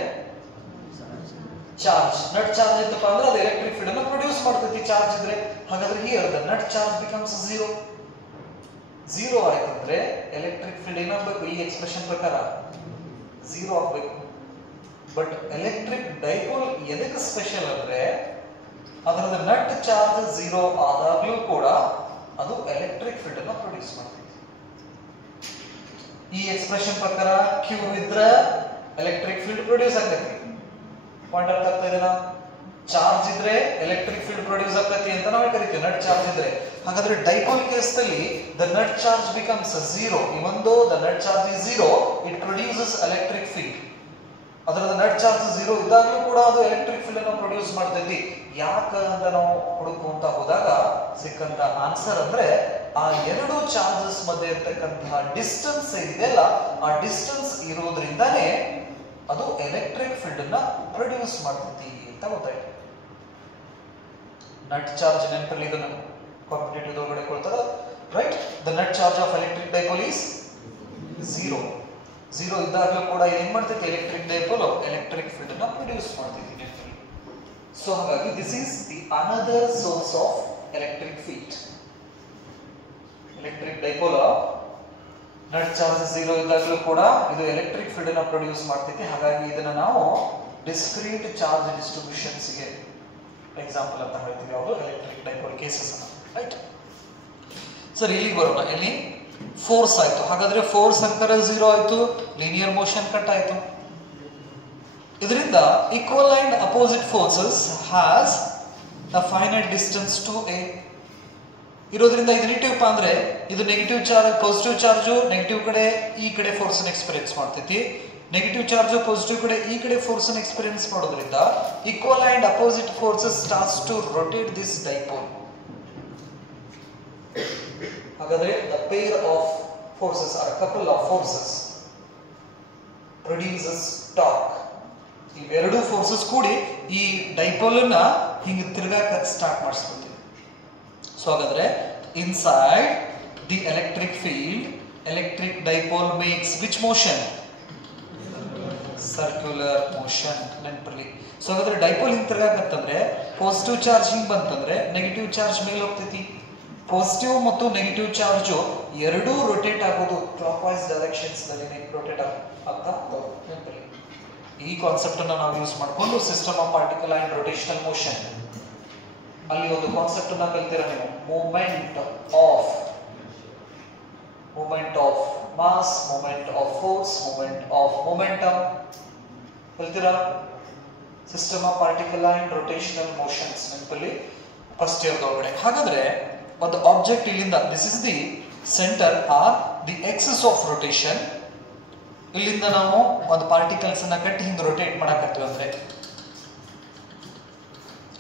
ಚಾರ್ಜ್, ನಟ್ ಚಾರ್ಜ್ ಇತ್ತಪ್ಪ ಅಂದ್ರೆ ಅದು ಎಲೆಕ್ಟ್ರಿಕ್ ಫೀಲ್ಡ್ ಅನ್ನು ಪ್ರೊಡ್ಯೂಸ್ ಮಾಡ್ತೈತಿ ಚಾರ್ಜ್ ಇದ್ರೆ. ಹಾಗಾದ್ರೆ here the net charge becomes 0. 0 ಆಯ್ತಂದ್ರೆ ಎಲೆಕ್ಟ್ರಿಕ್ ಫೀಲ್ಡ್ ಏನಾಗಬೇಕು? ಈ ಎಕ್ಸ್ಪ್ರೆಷನ್ ಪ್ರಕಾರ 0 ಆಗಬೇಕು. ಬಟ್ ಎಲೆಕ್ಟ್ರಿಕ್ ಡೈಪೋಲ್ ಎದಕ್ಕೆ ಸ್ಪೆಷಲ್ ಅಂದ್ರೆ ಅದರದ ನಟ್ ಚಾರ್ಜ್ 0 ಆದಾಗ್ಲೂ ಕೂಡ ಅದು ಎಲೆಕ್ಟ್ರಿಕ್ ಫೀಲ್ಡ್ ಅನ್ನು ಪ್ರೊಡ್ಯೂಸ್ ಮಾಡ್ತೈತಿ. ಈ ಎಕ್ಸ್ಪ್ರೆಷನ್ ಪ್ರಕಾರ Q ಇದ್ರೆ ಎಲೆಕ್ಟ್ರಿಕ್ ಫೀಲ್ಡ್ ಪ್ರೊಡ್ಯೂಸ್ ಆಗ್ತೈತಿ. ಪಾಯಿಂಟ್ ಅರ್ಥ ಆಗ್ತಾ ಇದೆನಾ? ಚಾರ್ಜ್ ಇದ್ರೆ ಎಲೆಕ್ಟ್ರಿಕ್ ಫೀಲ್ಡ್ ಪ್ರೊಡ್ಯೂಸ್ ಆಗ್ತೈತಿ ಅಂತ ನಾವೇ ಕರಿತೀವಿ, ನಟ್ ಚಾರ್ಜ್ ಇದ್ರೆ. ಹಾಗಾದ್ರೆ ಡೈಪೋಲ್ ಕೇಸ್ ದಲ್ಲಿ the net charge becomes 0. Even though the net charge is 0, it produces electric field. ಅದರದ ನಟ್ ಚಾರ್ಜ್ 0 ಇದ್ದಾಗಲೂ ಕೂಡ ಅದು ಎಲೆಕ್ಟ್ರಿಕ್ ಫೀಲ್ಡ್ ಅನ್ನು ಪ್ರೊಡ್ಯೂಸ್ ಮಾಡ್ತೈತಿ. ಯಾಕ ಅಂತ ನಾವು ಹುಡುಕುವಂತ ಹೋದಾಗ ಸಿಕ್ಕಂತ ಆನ್ಸರ್ ಅಂದ್ರೆ ಆ ಎರಡು ಚಾರ್ಜಸ್ ಮಧ್ಯೆ ಇರ್ತಕ್ಕಂತಹ ಡಿಸ್ಟೆನ್ಸ್ ಏನಿದೆಯಲ್ಲ, ಆ ಡಿಸ್ಟೆನ್ಸ್ ಇರೋದ್ರಿಂದಾನೇ ಅದು ಎಲೆಕ್ಟ್ರಿಕ್ ಫೀಲ್ಡ್ ಅನ್ನ ಪ್ರೊಡ್ಯೂಸ್ ಮಾಡ್ತೈತಿ ಅಂತ ಗೊತ್ತಾಯ್ತು. ನಟ್ ಚಾರ್ಜ್ ನೆನಪಲ್ಲಿ ಇದನ್ನ ಕಾಂಪಿಟೇಟಿವ್ ಒಳಗಡೆ ಕೊಡ್ತಾರೆ, right? The net charge of electric dipole is 0. 0 ಇದ್ದಾಗಲೂ ಕೂಡ ಏನ್ ಮಾಡ್ತೈತಿ? ಎಲೆಕ್ಟ್ರಿಕ್ ಡೈಪೋಲ್ ಎಲೆಕ್ಟ್ರಿಕ್ ಫೀಲ್ಡ್ ಅನ್ನ ಪ್ರೊಡ್ಯೂಸ್ ಮಾಡ್ತೈತಿ ನೆನಪಲ್ಲಿ. ಸೊ ಹಾಗಾಗಿ this is the another source of electric field. Electric dipole net charge 0 ಇದ್ದಾಗಲೂ ಕೂಡ ಇದು ಎಲೆಕ್ಟ್ರಿಕ್ ಫೀಲ್ಡ್ ಅನ್ನು ಪ್ರೊಡ್ಯೂಸ್ ಮಾಡ್ತೈತಿ. ಹಾಗಾಗಿ ಇದನ್ನ ನಾವು ಡಿಸ್ಕ್ರೀಟ್ ಚಾರ್ಜ್ ಡಿಸ್ಟ್ರಿಬ್ಯೂಷನ್ಸ್ ಗೆ ಎಕ್ಸಾಂಪಲ್ ಅಂತ ಹೇಳ್ತೀವಿ, ಅವರು ಎಲೆಕ್ಟ್ರಿಕ್ ಡೈಪೋಲ್ ಕೇಸಸ್ ಅನ್ನ, ರೈಟ್? ಸರ್ ಇಲ್ಲಿಗೆ ಬರೋಣ. ಇಲ್ಲಿ ಫೋರ್ಸ್ ಆಯ್ತು. ಹಾಗಾದ್ರೆ ಫೋರ್ಸ್ ಅಂತರ 0 ಆಯ್ತು, ಲೀನಿಯರ್ ಮೋಷನ್ ಕಟ್ ಆಯ್ತು. ಇದರಿಂದ equal and opposite forces has a finite distance to a ಇರೋದ್ರಿಂದ ಇದು ನೆಗೆಟಿವ್ ಅಂದ್ರೆ ಇದು negative charge, positive charge negative ಕಡೆ ಈ ಕಡೆ ಫೋರ್ಸ್ ಅನ್ನು ಎಕ್ಸ್ಪೀರಿಯನ್ಸ್ ಮಾಡ್ತೈತಿ. ನೆಗೆಟಿವ್ ಚಾರ್ಜ್ ಪಾಸಿಟಿವ್ ಕಡೆ ಈ ಕಡೆ ಫೋರ್ಸ್ ಅನ್ನು ಎಕ್ಸ್ಪೀರಿಯನ್ಸ್ ಮಾಡೋದ್ರಿಂದ equal and opposite forces starts to rotate this dipole. ಹಾಗಾದ್ರೆ the pair of forces or a couple of forces produces torque. ಇವೆರಡು ಫೋರ್ಸಸ್ ಕೂಡಿ ಈ ಡೈಪೋಲ್ ಅನ್ನ ಹಿಂಗ ತಿರುಗಾಕ ಸ್ಟಾರ್ಟ್ ಮಾಡಿಸ್ಕೊತೀವಿ. ಸೊ ಹಾಗಾದ್ರೆ inside the electric field electric dipole makes which motion? Circular motion. ನೆನಪಿರಲಿ. So ಹಾಗಾದ್ರೆ dipole ಹಿಂಗ್ ತಿರುಗಾಕತ್ತಂದ್ರೆ ಪಾಸಿಟಿವ್ ಚಾರ್ಜ್ ಹಿಂಗ್ ಬಂತಂದ್ರೆ ನೆಗೆಟಿವ್ ಚಾರ್ಜ್ ಮೇಲೆ ಹೋಗ್ತೈತಿ. ಪಾಸಿಟಿವ್ ಮತ್ತು ನೆಗೆಟಿವ್ ಚಾರ್ಜ್ ಎರಡೂ ರೊಟೇಟ್ ಆಗೋದು ಕ್ಲಾಕ್ ವೈಸ್ ಡೈರೆಕ್ಷನ್ಸ್ ನಲ್ಲಿ ರೊಟೇಟ್ ಆಗ್ತಾ ನೆನಪಿರಲಿ. ಈ ಕಾನ್ಸೆಪ್ಟ್ ಅನ್ನ ನಾವು ಯೂಸ್ ಮಾಡಿಕೊಂಡು system of particle and rotational motion ಅಲ್ಲಿ ಒಂದು ಕಾನ್ಸೆಪ್ಟ್ ಅನ್ನ ಕಲ್ತೀರಾ ನೀವು. Movement of mass, movement of force, movement of momentum ಕಲ್ತೀರಾ. System of particle and rotational motions ನೆನಪಲ್ಲಿ ಫಸ್ಟ್ ಇಯರ್ ಒಳಗಡೆ. ಹಾಗಾದ್ರೆ ಒಂದು ಆಬ್ಜೆಕ್ಟ್ ಇಲ್ಲಿಂದ this is the centre or the axis of rotation. ಇಲ್ಲಿಂದ ನಾವು ಒಂದು ಪಾರ್ಟಿಕಲ್ಸ್ ಅನ್ನ ಕಟ್ಟಿ ಹಿಂಗ್ ರೊಟೇಟ್ ಮಾಡಕತ್ತೀವಿ ಅಂದ್ರೆ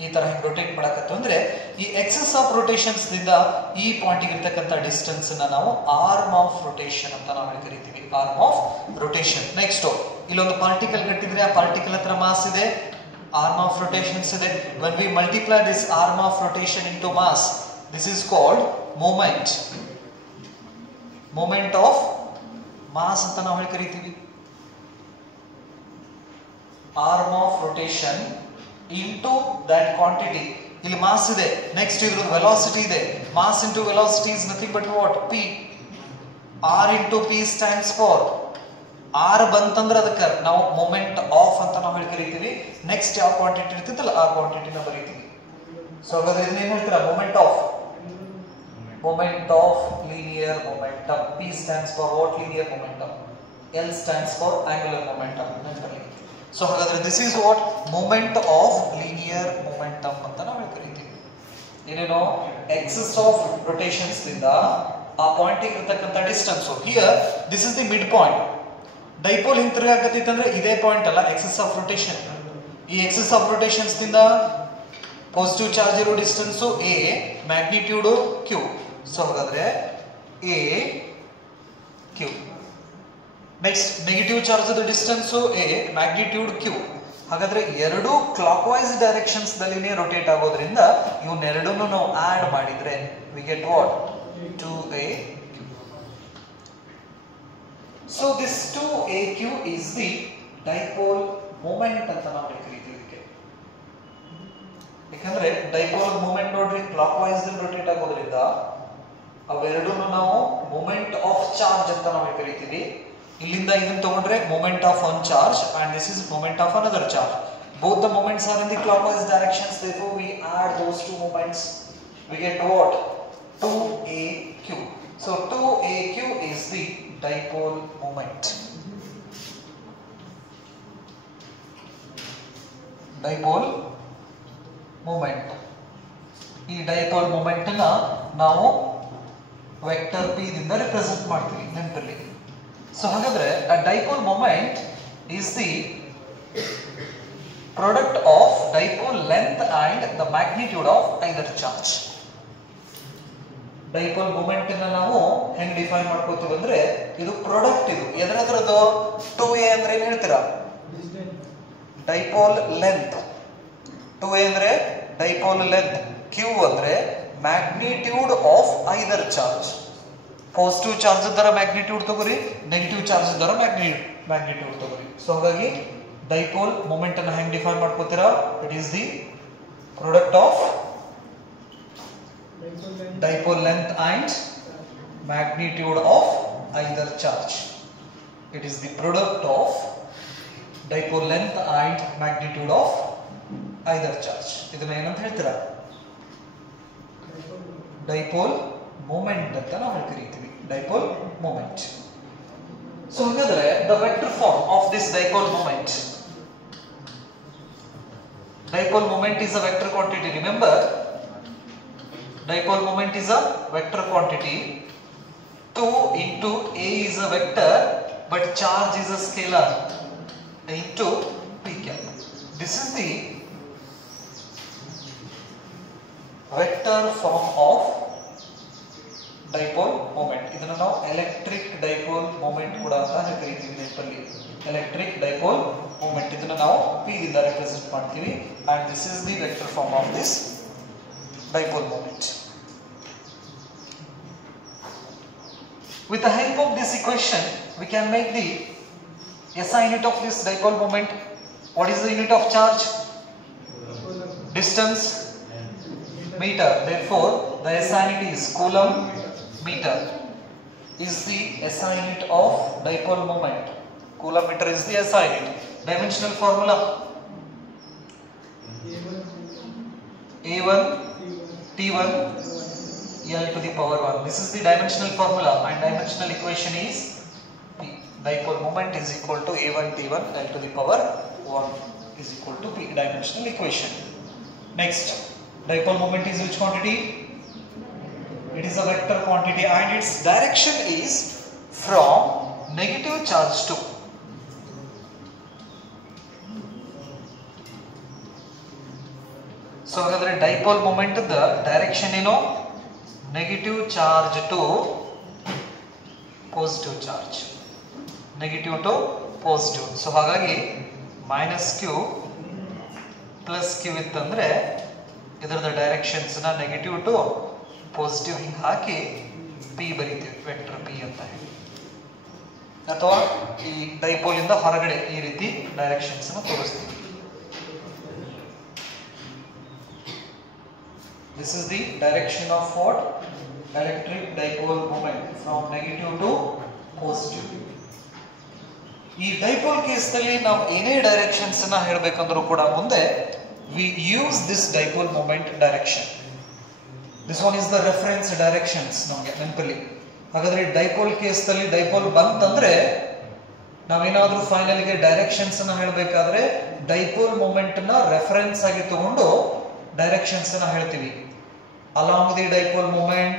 ಈ ತರ ಹಿಂಗ್ ರೊಟೇಟ್ ಮಾಡಕತ್ತೀವಿ ಅಂದ್ರೆ ಈ ಎಕ್ಸಸ್ ಆಫ್ ರೊಟೇಷನ್ಸ್ ದಿಂದ ಈ ಪಾಯಿಂಟ್ ಇರ್ತಕ್ಕಂಥ ಡಿಸ್ಟೆನ್ಸ್ ಅನ್ನ ನಾವು ಆರ್ಮ್ ಆಫ್ ರೊಟೇಷನ್ ಅಂತ ನಾವು ಕರಿತೀವಿ. Arm of rotation. ನೆಕ್ಸ್ಟ್ ಇಲ್ಲೊಂದು ಪಾರ್ಟಿಕಲ್ ಕಟ್ಟಿದ್ರೆ ಆ ಪಾರ್ಟಿಕಲ್ ಹತ್ರ ಮಾಸ್ ಇದೆ, ಆರ್ಮ್ ಆಫ್ ರೊಟೇಷನ್ಸ್ ಇದೆ. when we multiply this arm of rotation into mass, this is called moment. moment of mass ಅಂತ ನಾವು ಕರಿತೀವಿ. arm of rotation into that quantity. ಇಲ್ಲಿ ಮಾಸ್ ಇದೆ, ನೆಕ್ಸ್ಟ್ ಇದ್ರ ವೆಲಾಸಿಟಿ ಇದೆ. Mass into velocity is nothing but what? p. r into p stands for r ಬಂತಂದ್ರೆ ಅದಕ್ಕೆ ನಾವು ಮೊಮೆಂಟ್ ಆಫ್ ಅಂತ ನಾವು ಕರಿತೀವಿ. ನೆಕ್ಸ್ಟ್ ಯಾವ ಕ್ವಾಂಟಿಟಿ ಇರ್ತೈತಲ್ಲ ಆ ಕ್ವಾಂಟಿಟಿನ ಬರೀತೀವಿ. ಸೊ ಹಾಗಾದ್ರೆ ಇದನ್ನ ಏನ್ ಹೇಳ್ತೀರಾ? Moment of linear momentum. p stands for what? Linear momentum. l stands for angular momentum. So ಹಾಗಾದ್ರೆ this is what? Moment of linear momentum ಅಂತ ನಾವು ಕರಿತೀವಿ. ಏನೇನೋ ಎಕ್ಸಸ್ ಆಫ್ ರೊಟೇಷನ್ಸ್ ದಿಂದ ಆ ಪಾಯಿಂಟ್ ಇರತಕ್ಕಂಥ distance. Here this is the mid point. Dipole ಹಿಂಗ್ ತಿರುಗಾಕತ್ತೈತಂದ್ರೆ ಇದೇ ಪಾಯಿಂಟ್ ಅಲ್ಲ, ಎಕ್ಸಸ್ ಆಫ್ ರೊಟೇಷನ್. ಈ ಎಕ್ಸಸ್ ಆಫ್ ರೊಟೇಷನ್ಸ್ ದಿಂದ ಪಾಸಿಟಿವ್ ಚಾರ್ಜ್ ಇರೋ distance a, magnitude q. So ಹಾಗಾದ್ರೆ a q. Next negative charge distance a, magnitude q. ಹಾಗಾದ್ರೆ ಎರಡು clock wise directions ದಲ್ಲಿನೇ rotate ಆಗೋದ್ರಿಂದ ಇವನ್ನೆರಡನ್ನು ನಾವು ಆಡ್ ಮಾಡಿದ್ರೆ V get what? 2aq. So this 2aq is the dipole moment ಅಂತ ನಾವು ಕರಿತೀವಿ ಇದಕ್ಕೆ. ಯಾಕಂದ್ರೆ ಡೈಪೋಲ್ ಮೂಮೆಂಟ್ ನೋಡ್ರಿ ಕ್ಲಾಕ್ ವೈಸ್ ರೊಟೇಟ್ ಆಗೋದ್ರಿಂದ ಅವೆರಡನ್ನು ನಾವು ಮೂಮೆಂಟ್ ಆಫ್ ಚಾರ್ಜ್ ಅಂತ ನಾವು ಕರಿತೀವಿ. ಇಲ್ಲಿಂದ ಇದನ್ನ ತಗೊಂಡ್ರೆ moment of one charge and this is moment of another charge. Both the moments are in the clockwise directions, therefore we add those two moments, we get what? 2aq. So 2aq is the dipole moment. Dipole moment. ಈ dipole moment ನ ನಾವು vector p ದಿಂದ represent ಮಾಡ್ತೀವಿ ನೆನಪಿರಲಿ. So ಹಾಗಾದ್ರೆ a dipole moment is the product of dipole length and the magnitude of either charge. Dipole moment ಅನ್ನು ನಾವು ಹೆಂಗ್ ಡಿಫೈನ್ ಮಾಡ್ಕೊತೀವಿ ಅಂದ್ರೆ ಇದು ಪ್ರಾಡಕ್ಟ್. ಇದು ಎದರದ್ರದ್ದು? 2a ಅಂದ್ರೆ ಏನ್ ಹೇಳ್ತೀರಾ? Dipole length. 2a ಅಂದ್ರೆ ಡೈಪೋಲ್ ಲೆಂತ್. q ಅಂದ್ರೆ magnitude of either charge. Positive charge ದರ ಮ್ಯಾಗ್ನಿಟ್ಯೂಡ್ ತಗೋರಿ, ನೆಗೆಟಿವ್ ಚಾರ್ಜ್ ದರ ಮ್ಯಾಗ್ನಿಟ್ಯೂಡ್ ತಗೋರಿ. ಸೊ ಹಾಗಾಗಿ ಡೈಪೋಲ್ ಮೊಮೆಂಟ್ ಅನ್ನು ಹೆಂಗ್ ಡಿಫೈನ್ ಮಾಡ್ಕೊತೀರಾ? It is the product of dipole length and magnitude of either charge. It is the product of dipole length and magnitude of either charge. ಇದನ್ನ ಏನಂತ ಹೇಳ್ತೀರಾ? Dipole moment ಅಂತ ನಾವು ಕರೀತೀವಿ. Dipole moment. ಸೊ ಹಾಗಾದ್ರೆ the vector form of this dipole moment. Dipole moment is a vector quantity. Remember, dipole moment is a vector quantity. 2 into a is a vector but charge is a scalar into p cap. This is the vector form of dipole moment. ಇದನ್ನು ನಾವು electric dipole moment ಕೂಡ ಅಂತ ಕರಿತೀವಿ ನೆನಪಲ್ಲಿ. Electric dipole moment ಇದನ್ನು ನಾವು P ದಿಂದ represent ಮಾಡ್ತೀವಿ. And this is the vector form of this dipole moment. With the help of this equation, we can make the SI unit of this dipole moment. What is the unit of charge? Distance, meter. Therefore, the SI unit is coulomb meter. Is the SI unit of dipole moment. Coulomb meter is the SI unit. Dimensional formula. A1 T1 L to the power 1. This is the dimensional formula, and dimensional equation is P. Dipole moment is equal to A1 T1 L to the power 1 is equal to P. Dimensional equation. Next, dipole moment is which quantity? It is a vector quantity, and its direction is from negative charge to so ಹಾಗಾದ್ರೆ dipole moment the direction ಏನು? Negative charge to positive charge. Negative to positive. So ಹಾಗಾಗಿ minus q plus q ಇತ್ತಂದ್ರೆ ಇದರದ directions ನ negative to positive ಹಿಂಗೆ ಹಾಕಿ P ಬರೀತೀವಿ, vector P ಅಂತ ಹೇಳಿ. ಅಥವಾ ಈ ಡೈಪೋಲ್ ಇಂದ ಹೊರಗಡೆ ಈ ರೀತಿ ಡೈರೆಕ್ಷನ್ಸ್ ನ ತೋರಿಸ್ತೀವಿ. This is the direction of what? Electric dipole moment from negative to positive. ಈ ಡೈಪೋಲ್ ಕೇಸ್ನಲ್ಲಿ ನಾವು ಏನೇ ಡೈರೆಕ್ಷನ್ಸ್ ಅನ್ನ ಹೇಳಬೇಕಂದ್ರೂ ಕೂಡ ಮುಂದೆ we use this dipole moment direction. This one is the reference directions ನಮಗೆ ನೆನಪಲ್ಲಿ. ಹಾಗಾದ್ರೆ ಡೈಪೋಲ್ ಕೇಸ್ನಲ್ಲಿ ಡೈಪೋಲ್ ಬಂತಂದ್ರೆ ನಾವೇನಾದ್ರೂ ಫೈನಲ್ಗೆ ಡೈರೆಕ್ಷನ್ಸ್ ಅನ್ನ ಹೇಳಬೇಕಾದ್ರೆ ಡೈಪೋಲ್ ಮೂಮೆಂಟ್ ನ ರೆಫರೆನ್ಸ್ ಆಗಿ ತಗೊಂಡು ಡೈರೆಕ್ಷನ್ಸ್ ಅನ್ನ ಹೇಳ್ತೀವಿ. Along the dipole moment,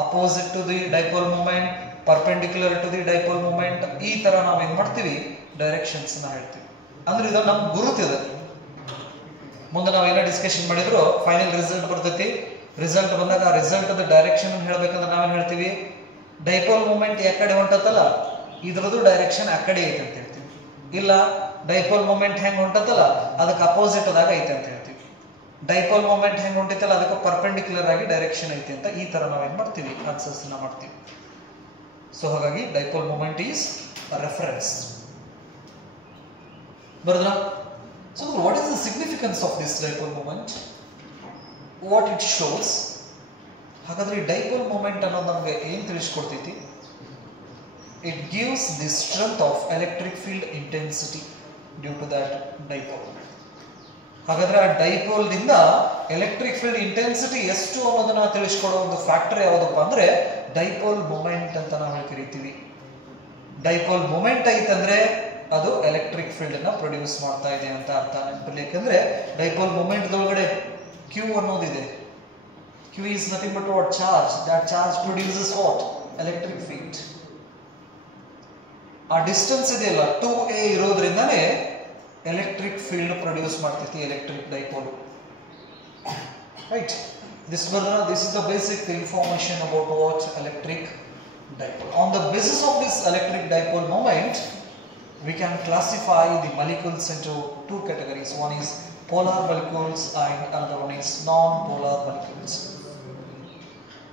opposite to the dipole moment, perpendicular to the dipole moment, ಈ ತರ ನಾವು ಏನ್ ಮಾಡ್ತೀವಿ ಡೈರೆಕ್ಷನ್ಸ್ ನ ಹೇಳ್ತೀವಿ. ಅಂದ್ರೆ ಇದು ನಮ್ಗೆ ಗುರುತಿದೆ. ಮುಂದೆ ನಾವು ಏನೋ ಡಿಸ್ಕಷನ್ ಮಾಡಿದ್ರು ಫೈನಲ್ ರಿಸಲ್ಟ್ ಬರ್ತೈತಿ. ರಿಸಲ್ಟ್ ಬಂದಾಗ ಆ ರಿಸಲ್ಟ್ ದ ಡೈರೆಕ್ಷನ್ ಹೇಳ್ಬೇಕಂದ್ರೆ ನಾವೇನ್ ಹೇಳ್ತೀವಿ? ಡೈಪೋಲ್ ಮೂಮೆಂಟ್ ಯಾಕಡೆ ಹೊಂಟತ್ತಲ್ಲ ಇದ್ರದ್ದು ಡೈರೆಕ್ಷನ್ ಆ ಕಡೆ ಐತೆ ಅಂತ ಹೇಳ್ತೀವಿ. ಇಲ್ಲ ಡೈಪೋಲ್ ಮೂಮೆಂಟ್ ಹೆಂಗ್ ಹೊಂಟತ್ತಲ್ಲ ಅದಕ್ಕೆ ಅಪೋಸಿಟ್ ಆದಾಗ ಐತೆ ಅಂತ ಹೇಳ್ತೀವಿ. ಡೈಪೋಲ್ ಮೂಮೆಂಟ್ ಹೆಂಗ್ ಹೊಂಟಿತ್ತಲ್ಲ ಅದಕ್ಕೆ ಪರ್ಪೆಂಡಿಕ್ಯುಲರ್ ಆಗಿ ಡೈರೆಕ್ಷನ್ ಐತೆ ಅಂತ ಈ ತರ ನಾವೇನ್ ಮಾಡ್ತೀವಿ ಆನ್ಸರ್ಸ್ ನ ಮಾಡ್ತೀವಿ. ಸೊ ಹಾಗಾಗಿ ಡೈಪೋಲ್ ಮೂಮೆಂಟ್ ಈಸ್ ರೆಫರೆನ್ಸ್. ಬರೋದಾ? So what is the significance of this dipole moment? What it shows? ಹಾಗಾದ್ರೆ ಡೈಪೋಲ್ ಮೂಮೆಂಟ್ ಅನ್ನೋದು ನಮಗೆ ಏನ್ ತಿಳಿಸ್ಕೊಡ್ತೈತಿ? It gives the strength of electric field intensity due to that dipole. ಹಾಗಾದ್ರೆ ಆ dipole ದಿಂದ electric field intensity ಎಷ್ಟು ಅನ್ನೋದನ್ನ ತಿಳಿಸ್ಕೊಡೋ ಒಂದು ಫ್ಯಾಕ್ಟರ್ ಯಾವುದಪ್ಪ ಅಂದ್ರೆ ಡೈಪೋಲ್ ಮೂಮೆಂಟ್ ಅಂತ ನಾವು ಕರಿತೀವಿ. ಡೈಪೋಲ್ ಮೂಮೆಂಟ್ ಐತಂದ್ರೆ ಅದು ಎಲೆಕ್ಟ್ರಿಕ್ ಫೀಲ್ಡ್ ಅನ್ನ ಪ್ರೊಡ್ಯೂಸ್ ಮಾಡ್ತಾ ಇದೆ ಅಂತ ಅರ್ಥ. ನೆನಪಲ್ಲಿ, ಯಾಕಂದ್ರೆ ಡೈಪೋಲ್ ಮೂಮೆಂಟ್ ಒಳಗಡೆ Q ಅನ್ನೋದಿದೆ. Q is nothing but what? Charge. That charge produces what? Electric field. ಆ ಡಿಸ್ಟೆನ್ಸ್ ಇದೆಯಲ್ಲ 2a ಇರೋದ್ರಿಂದಾನೇ ಎಲೆಕ್ಟ್ರಿಕ್ ಫೀಲ್ಡ್ ಪ್ರೊಡ್ಯೂಸ್ ಮಾಡ್ತೈತಿ electric dipole. Right? This is the basic information about what electric dipole. On the basis of this electric dipole moment, we can classify the molecules into two categories. One is polar molecules and another one is non-polar molecules.